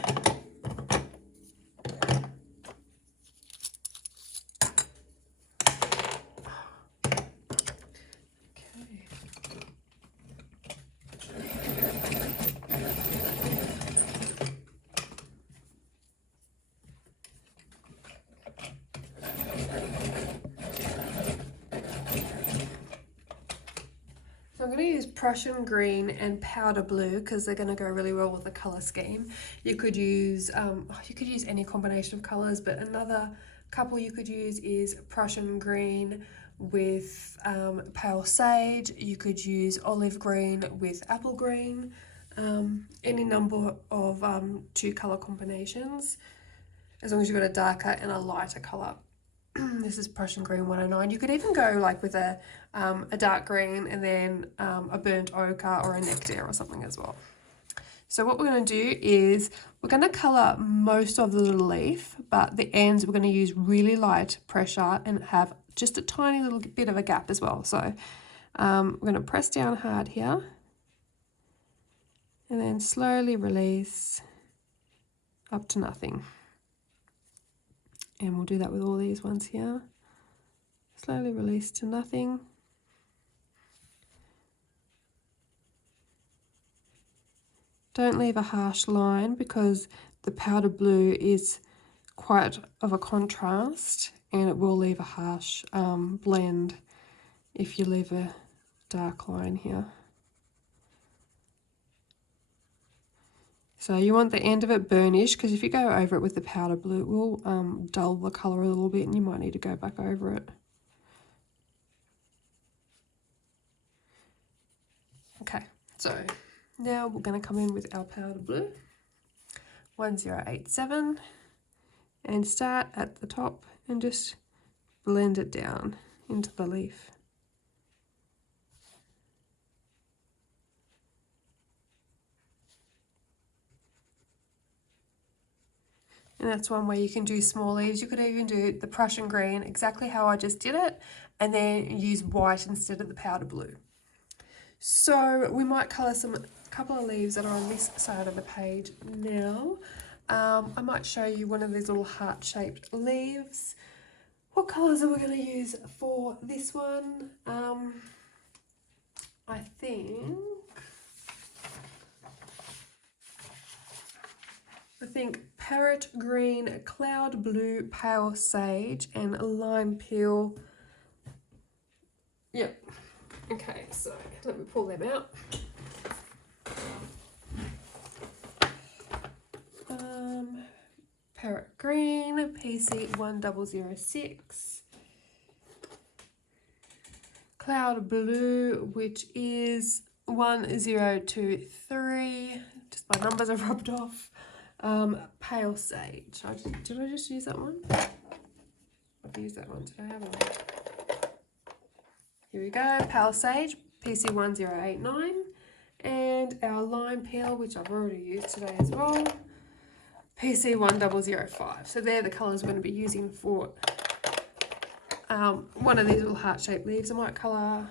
I'm going to use Prussian Green and powder blue because they're going to go really well with the colour scheme. You could use any combination of colours, but another couple you could use is Prussian Green with pale sage. You could use olive green with apple green. any number of 2 colour combinations, as long as you've got a darker and a lighter colour. This is Prussian Green 109. You could even go like with a dark green and then a burnt ochre or a nectar or something as well. So what we're going to do is we're going to colour most of the little leaf, but the ends we're going to use really light pressure and have just a tiny little bit of a gap as well. So we're going to press down hard here and then slowly release up to nothing. And we'll do that with all these ones here. Slowly release to nothing. Don't leave a harsh line because the powder blue is quite of a contrast and it will leave a harsh blend if you leave a dark line here. So you want the end of it burnished, because if you go over it with the powder blue, it will dull the colour a little bit and you might need to go back over it. Okay, so now we're going to come in with our powder blue, 1087, and start at the top and just blend it down into the leaf. And that's one way you can do small leaves. You could even do the Prussian Green exactly how I just did it, and then use white instead of the powder blue. So we might colour a couple of leaves that are on this side of the page now. I might show you one of these little heart-shaped leaves. What colours are we going to use for this one? I think Parrot Green, Cloud Blue, Pale Sage, and Limepeel. Yep. Okay, so let me pull them out. Parrot Green, PC 1006. Cloud Blue, which is 1023. Just my numbers are rubbed off. Pale Sage. Did I just use that one? I've used that one today, haven't I? Here we go. Pale Sage, PC 1089. And our Limepeel, which I've already used today as well, PC 1005. So they're the colours we're going to be using for one of these little heart-shaped leaves. I might colour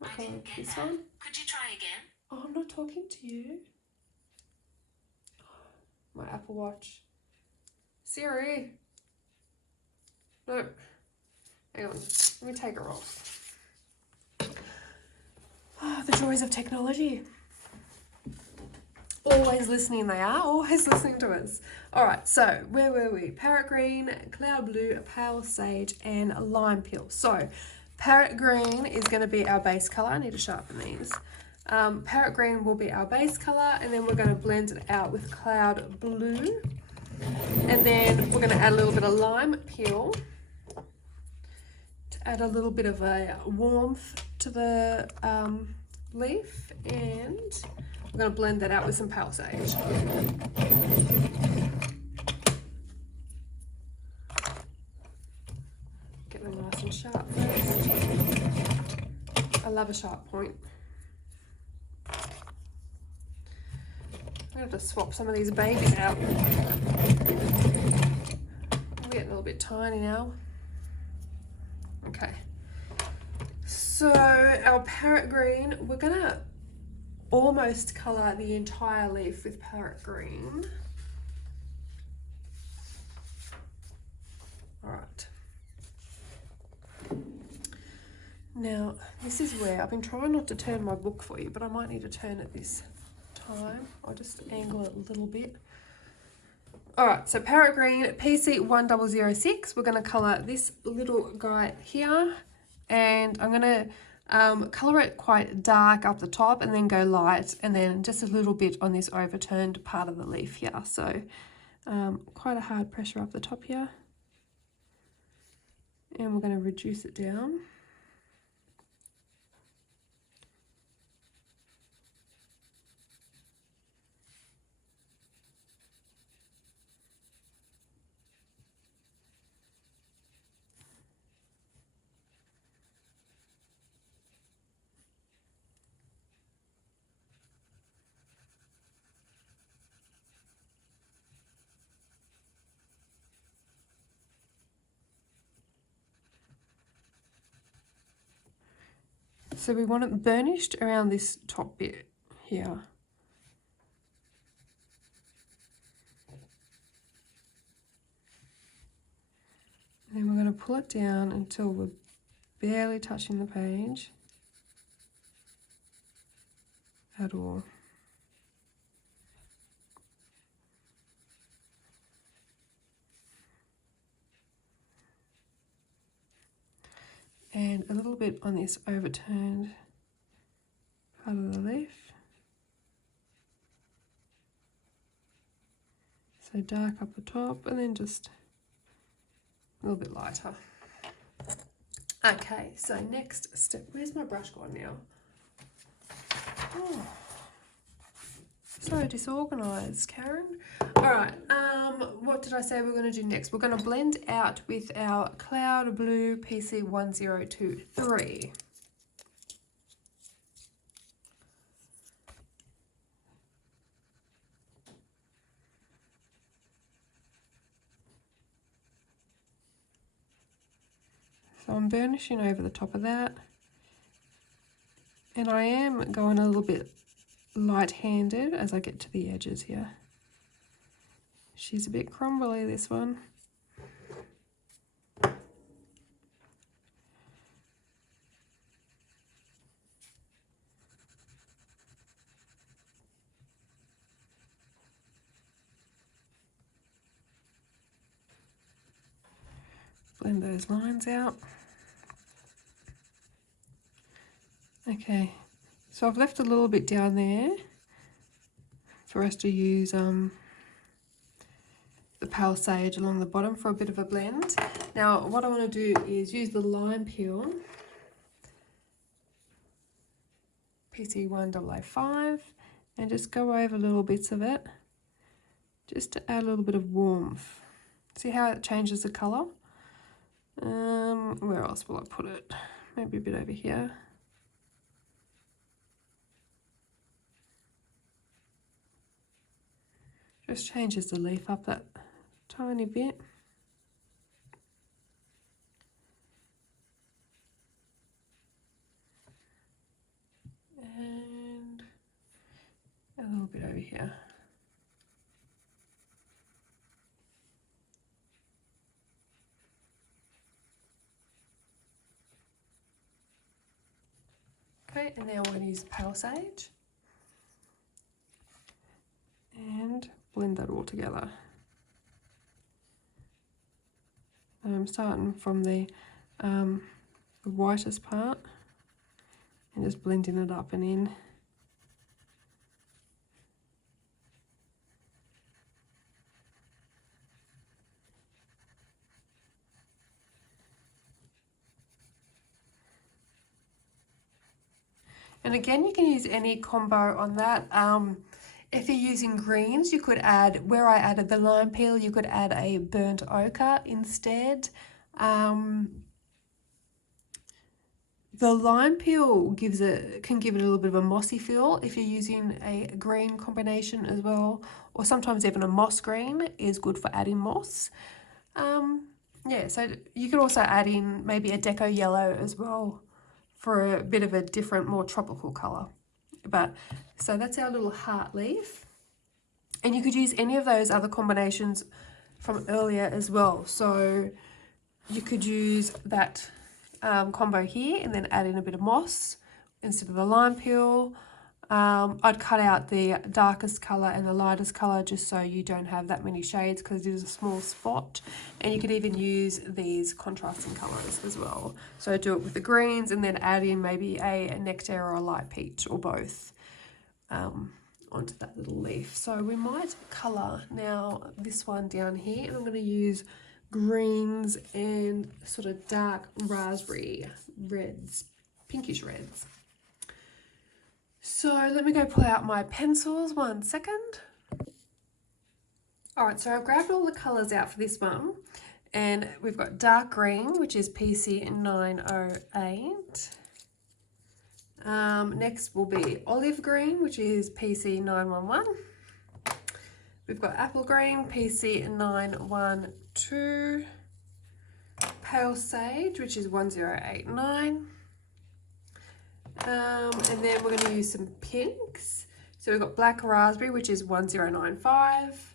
this one. Could you try again? Oh, I'm not talking to you. My Apple Watch. Siri. No. Hang on. Let me take her off. Oh, the joys of technology. Always listening, they are. Always listening to us. Alright, so where were we? Parrot Green, Cloud Blue, Pale Sage, and Limepeel. So, Parrot Green is going to be our base colour. I need to sharpen these. Parrot Green will be our base colour, and then we're going to blend it out with Cloud Blue. And then we're going to add a little bit of Limepeel to add a little bit of a warmth to the leaf, and we're going to blend that out with some Pale Sage. Get them nice and sharp first. I love a sharp point. I'm going to have to swap some of these babies out. I'm getting a little bit tiny now. Okay. So our Parrot Green, we're going to almost colour the entire leaf with Parrot Green. Alright. Now, this is where I've been trying not to turn my book for you, but I might need to turn it this time. I'll just angle it a little bit. Alright, so Parrot Green, PC 1006. We're going to colour this little guy here, and I'm going to colour it quite dark up the top and then go light, and then just a little bit on this overturned part of the leaf here. So quite a hard pressure up the top here, and we're going to reduce it down. So we want it burnished around this top bit here. And then we're going to pull it down until we're barely touching the page at all. And a little bit on this overturned part of the leaf. So dark up the top and then just a little bit lighter. Okay, so next step, where's my brush gone now? Oh, so disorganized, Karen. All right, what did I say we're going to do next? We're going to blend out with our Cloud Blue PC 1023. So I'm burnishing over the top of that. And I am going a little bit light-handed as I get to the edges here. She's a bit crumbly, this one. Blend those lines out. Okay, so I've left a little bit down there for us to use the pale sage along the bottom for a bit of a blend. Now what I want to do is use the Limepeel PC 1005 and just go over little bits of it just to add a little bit of warmth. See how it changes the colour? Where else will I put it? Maybe a bit over here. Just changes the leaf up that tiny bit. And a little bit over here. Okay, and now we're going to use pale sage and blend that all together. And I'm starting from the whitest part and just blending it up and in. And again, you can use any combo on that. If you're using greens, you could add, where I added the Limepeel, you could add a Burnt Ochre instead. The Limepeel can give it a little bit of a mossy feel if you're using a green combination as well, or sometimes even a moss green is good for adding moss. Yeah, so you could also add in maybe a deco yellow as well for a bit of a different, more tropical colour. But so that's our little heart leaf, and you could use any of those other combinations from earlier as well. So you could use that combo here and then add in a bit of moss instead of the Limepeel. I'd cut out the darkest colour and the lightest colour just so you don't have that many shades, because it is a small spot. And you could even use these contrasting colours as well. So do it with the greens and then add in maybe a Nectar or a light peach or both onto that little leaf. So we might colour now this one down here, and I'm going to use greens and sort of dark raspberry reds, pinkish reds. So let me go pull out my pencils, 1 second. All right, so I've grabbed all the colours out for this one, and we've got dark green, which is PC 908. Next will be olive green, which is PC 911. We've got apple green, PC 912. Pale sage, which is 1089. And then we're going to use some pinks. So we've got Black Raspberry, which is 1095,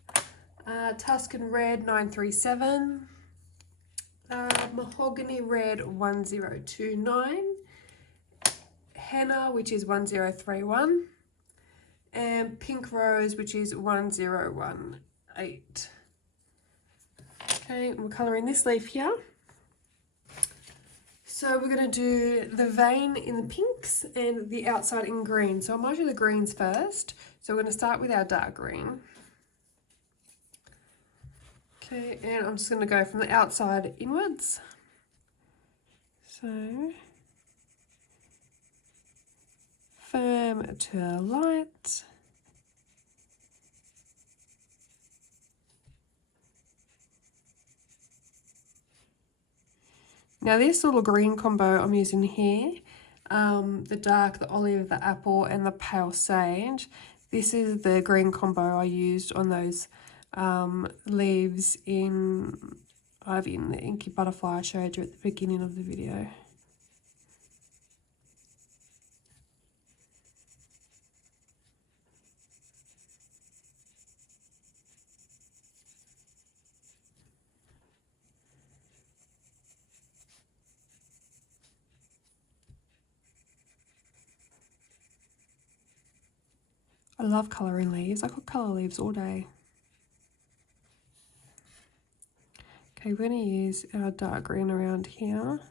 Tuscan Red 937, Mahogany Red 1029, Henna, which is 1031, and Pink Rose, which is 1018. Okay, and we're colouring this leaf here. So we're going to do the vein in the pinks and the outside in green. So I might do the greens first. So we're going to start with our dark green. Okay, and I'm just going to go from the outside inwards. So firm to light. Now this little green combo I'm using here, the dark, the olive, the apple and the pale sage, this is the green combo I used on those leaves in the Inky Butterfly I showed you at the beginning of the video. I love colouring leaves. I could colour leaves all day. Okay, we're going to use our dark green around here.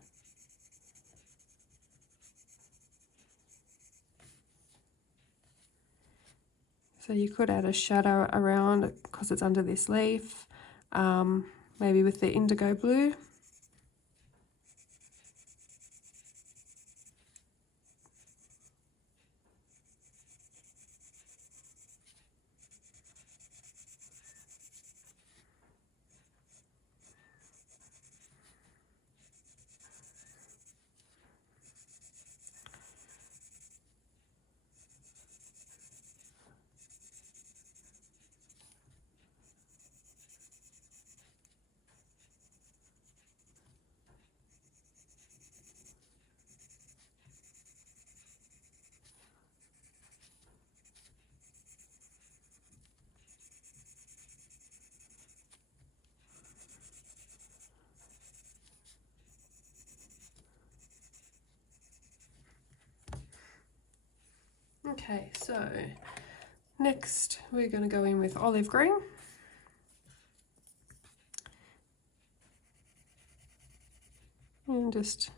So you could add a shadow around because it's under this leaf, maybe with the indigo blue. Okay, so next we're going to go in with olive green. And just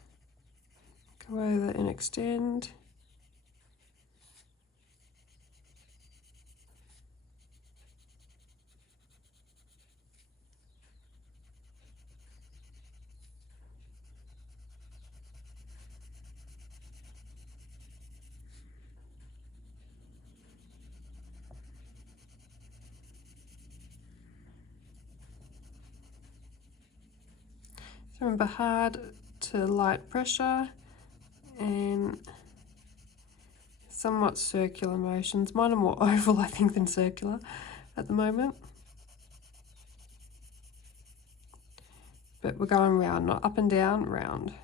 go over and extend. So remember, hard to light pressure and somewhat circular motions. Mine are more oval, I think, than circular at the moment. But we're going round, not up and down, round.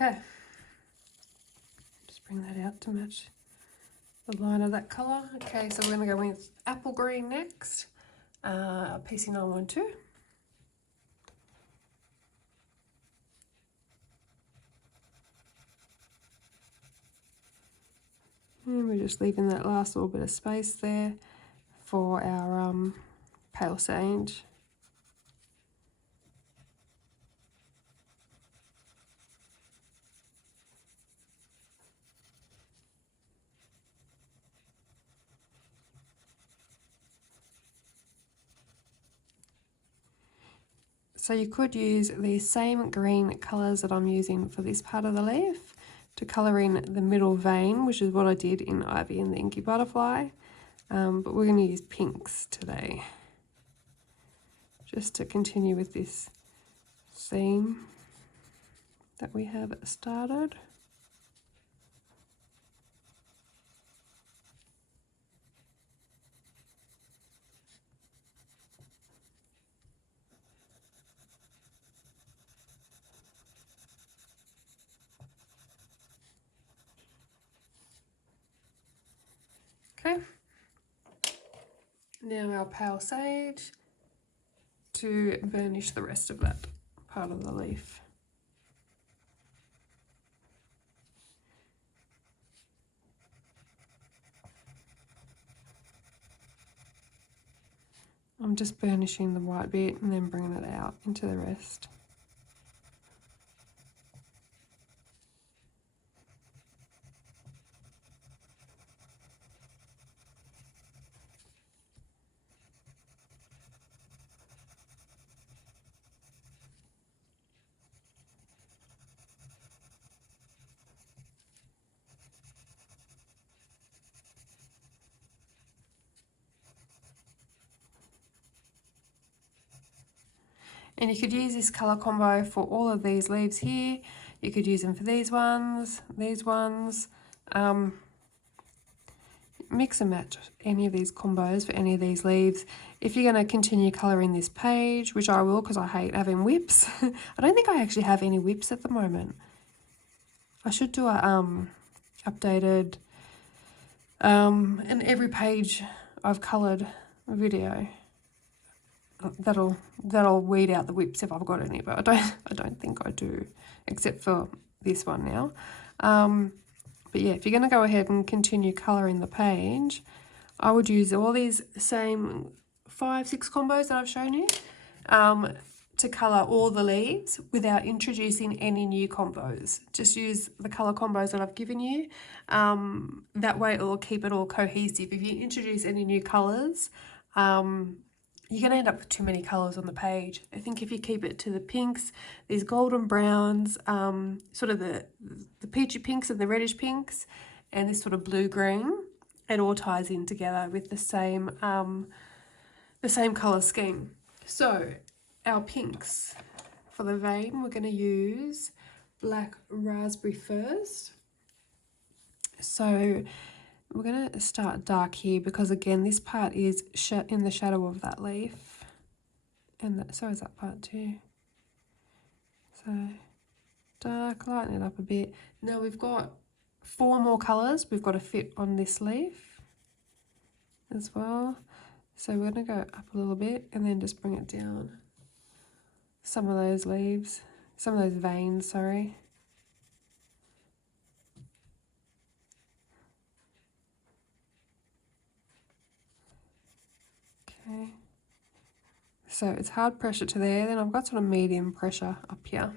Okay, just bring that out to match the line of that colour. Okay, so we're going to go with apple green next, PC 912. And we're just leaving that last little bit of space there for our pale sage. So you could use the same green colours that I'm using for this part of the leaf to colour in the middle vein, which is what I did in Ivy and the Inky Butterfly. But we're going to use pinks today, just to continue with this theme that we have started. Okay, now our pale sage to burnish the rest of that part of the leaf. I'm just burnishing the white bit and then bringing it out into the rest. And you could use this colour combo for all of these leaves here. You could use them for these ones. Mix and match any of these combos for any of these leaves. If you're going to continue colouring this page, which I will because I hate having whips. I don't think I actually have any whips at the moment. I should do a updated and every page I've coloured video. That'll weed out the whips if I've got any, but I don't think I do, except for this one now. But yeah, if you're going to go ahead and continue colouring the page, I would use all these same 5-6 combos that I've shown you to colour all the leaves without introducing any new combos. Just use the colour combos that I've given you. That way it will keep it all cohesive. If you introduce any new colours, you're going to end up with too many colours on the page. I think if you keep it to the pinks, these golden browns, sort of the peachy pinks and the reddish pinks, and this sort of blue-green, it all ties in together with the same colour scheme. So our pinks for the vein, we're going to use black raspberry first. So we're going to start dark here because, again, this part is in the shadow of that leaf. And so is that part too. So dark, lighten it up a bit. Now we've got 4 more colours we've got to fit on this leaf as well. So we're going to go up a little bit and then just bring it down. Some of those leaves, some of those veins, sorry. Okay, so it's hard pressure to there, then I've got sort of medium pressure up here.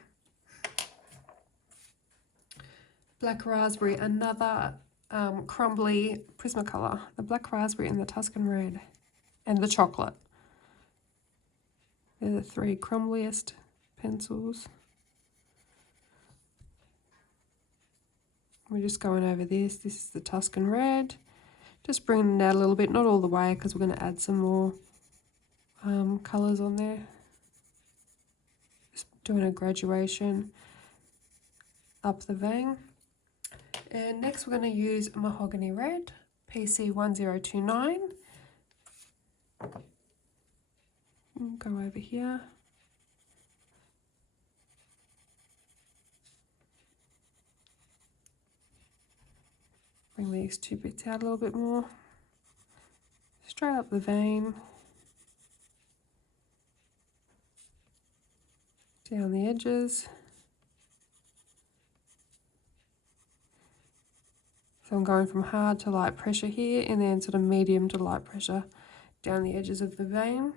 Black raspberry, another crumbly Prismacolor, the black raspberry and the Tuscan Red and the chocolate. They're the 3 crumbliest pencils. We're just going over this. This is the Tuscan Red. Just bringing it out a little bit, not all the way because we're going to add some more colours on there. Just doing a graduation up the vein. And next we're going to use Mahogany Red, PC 1029. Go over here. bring these two bits out a little bit more. Straight up the vein. Down the edges. So I'm going from hard to light pressure here, and then sort of medium to light pressure down the edges of the vein.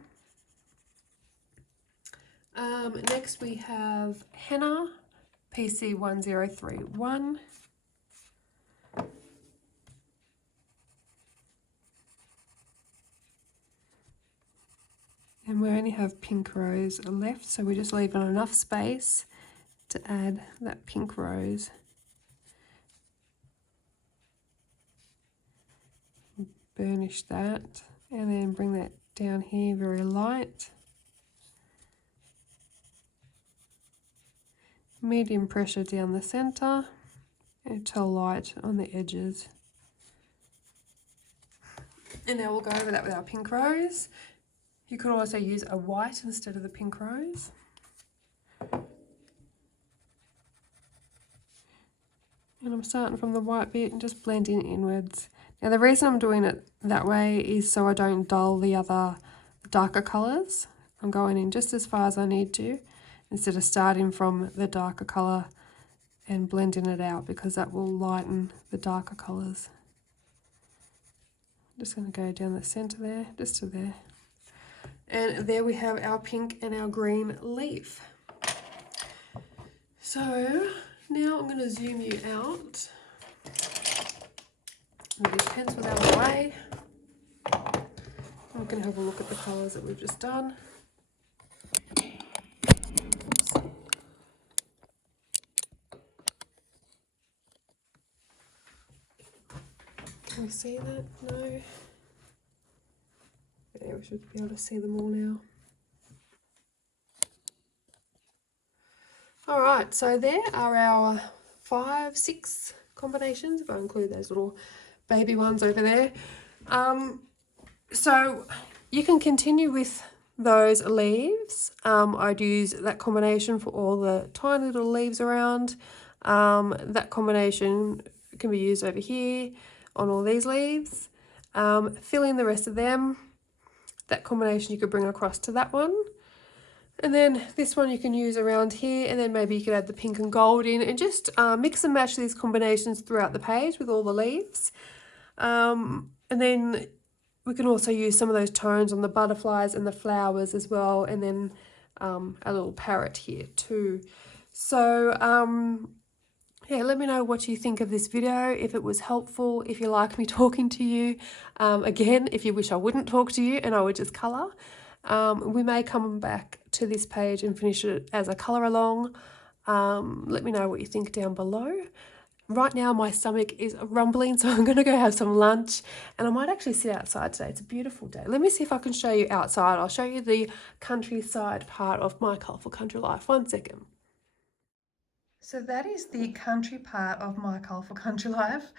Next we have Henna, PC1031. And we only have pink rose left, so we're just leaving enough space to add that pink rose. Burnish that, and then bring that down here very light. Medium pressure down the center and to light on the edges. And now we'll go over that with our pink rose. You could also use a white instead of the pink rose. And I'm starting from the white bit and just blending inwards. Now the reason I'm doing it that way is so I don't dull the other darker colours. I'm going in just as far as I need to, instead of starting from the darker colour and blending it out, because that will lighten the darker colours. I'm just going to go down the centre there, just to there. And there we have our pink and our green leaf. So now I'm going to zoom you out. Move these pencils out of the way. I'm going to have a look at the colours that we've just done. Oops. Can we see that? No. Yeah, we should be able to see them all now. Alright, so there are our 5, 6 combinations, if I include those little baby ones over there. So you can continue with those leaves. I'd use that combination for all the tiny little leaves around. That combination can be used over here on all these leaves. Fill in the rest of them. That combination you could bring across to that one. And then this one you can use around here, and then maybe you could add the pink and gold in, and just mix and match these combinations throughout the page with all the leaves. And then we can also use some of those tones on the butterflies and the flowers as well, and then a little parrot here too. So yeah, let me know what you think of this video, if it was helpful, if you like me talking to you. Again, if you wish I wouldn't talk to you and I would just colour. We may come back to this page and finish it as a colour along. Let me know what you think down below. Right now my stomach is rumbling, so I'm going to go have some lunch, and I might actually sit outside today. It's a beautiful day. Let me see if I can show you outside. I'll show you the countryside part of my colourful country life. 1 second. So that is the country part of my colourful country life.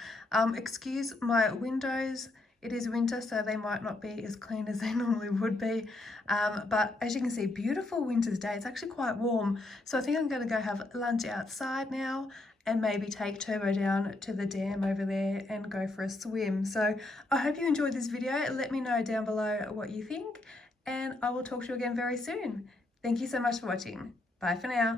Excuse my windows. It is winter, so they might not be as clean as they normally would be. But as you can see, beautiful winter's day. It's actually quite warm. So I think I'm going to go have lunch outside now, and maybe take Turbo down to the dam over there and go for a swim. So I hope you enjoyed this video. Let me know down below what you think, and I will talk to you again very soon. Thank you so much for watching. Bye for now.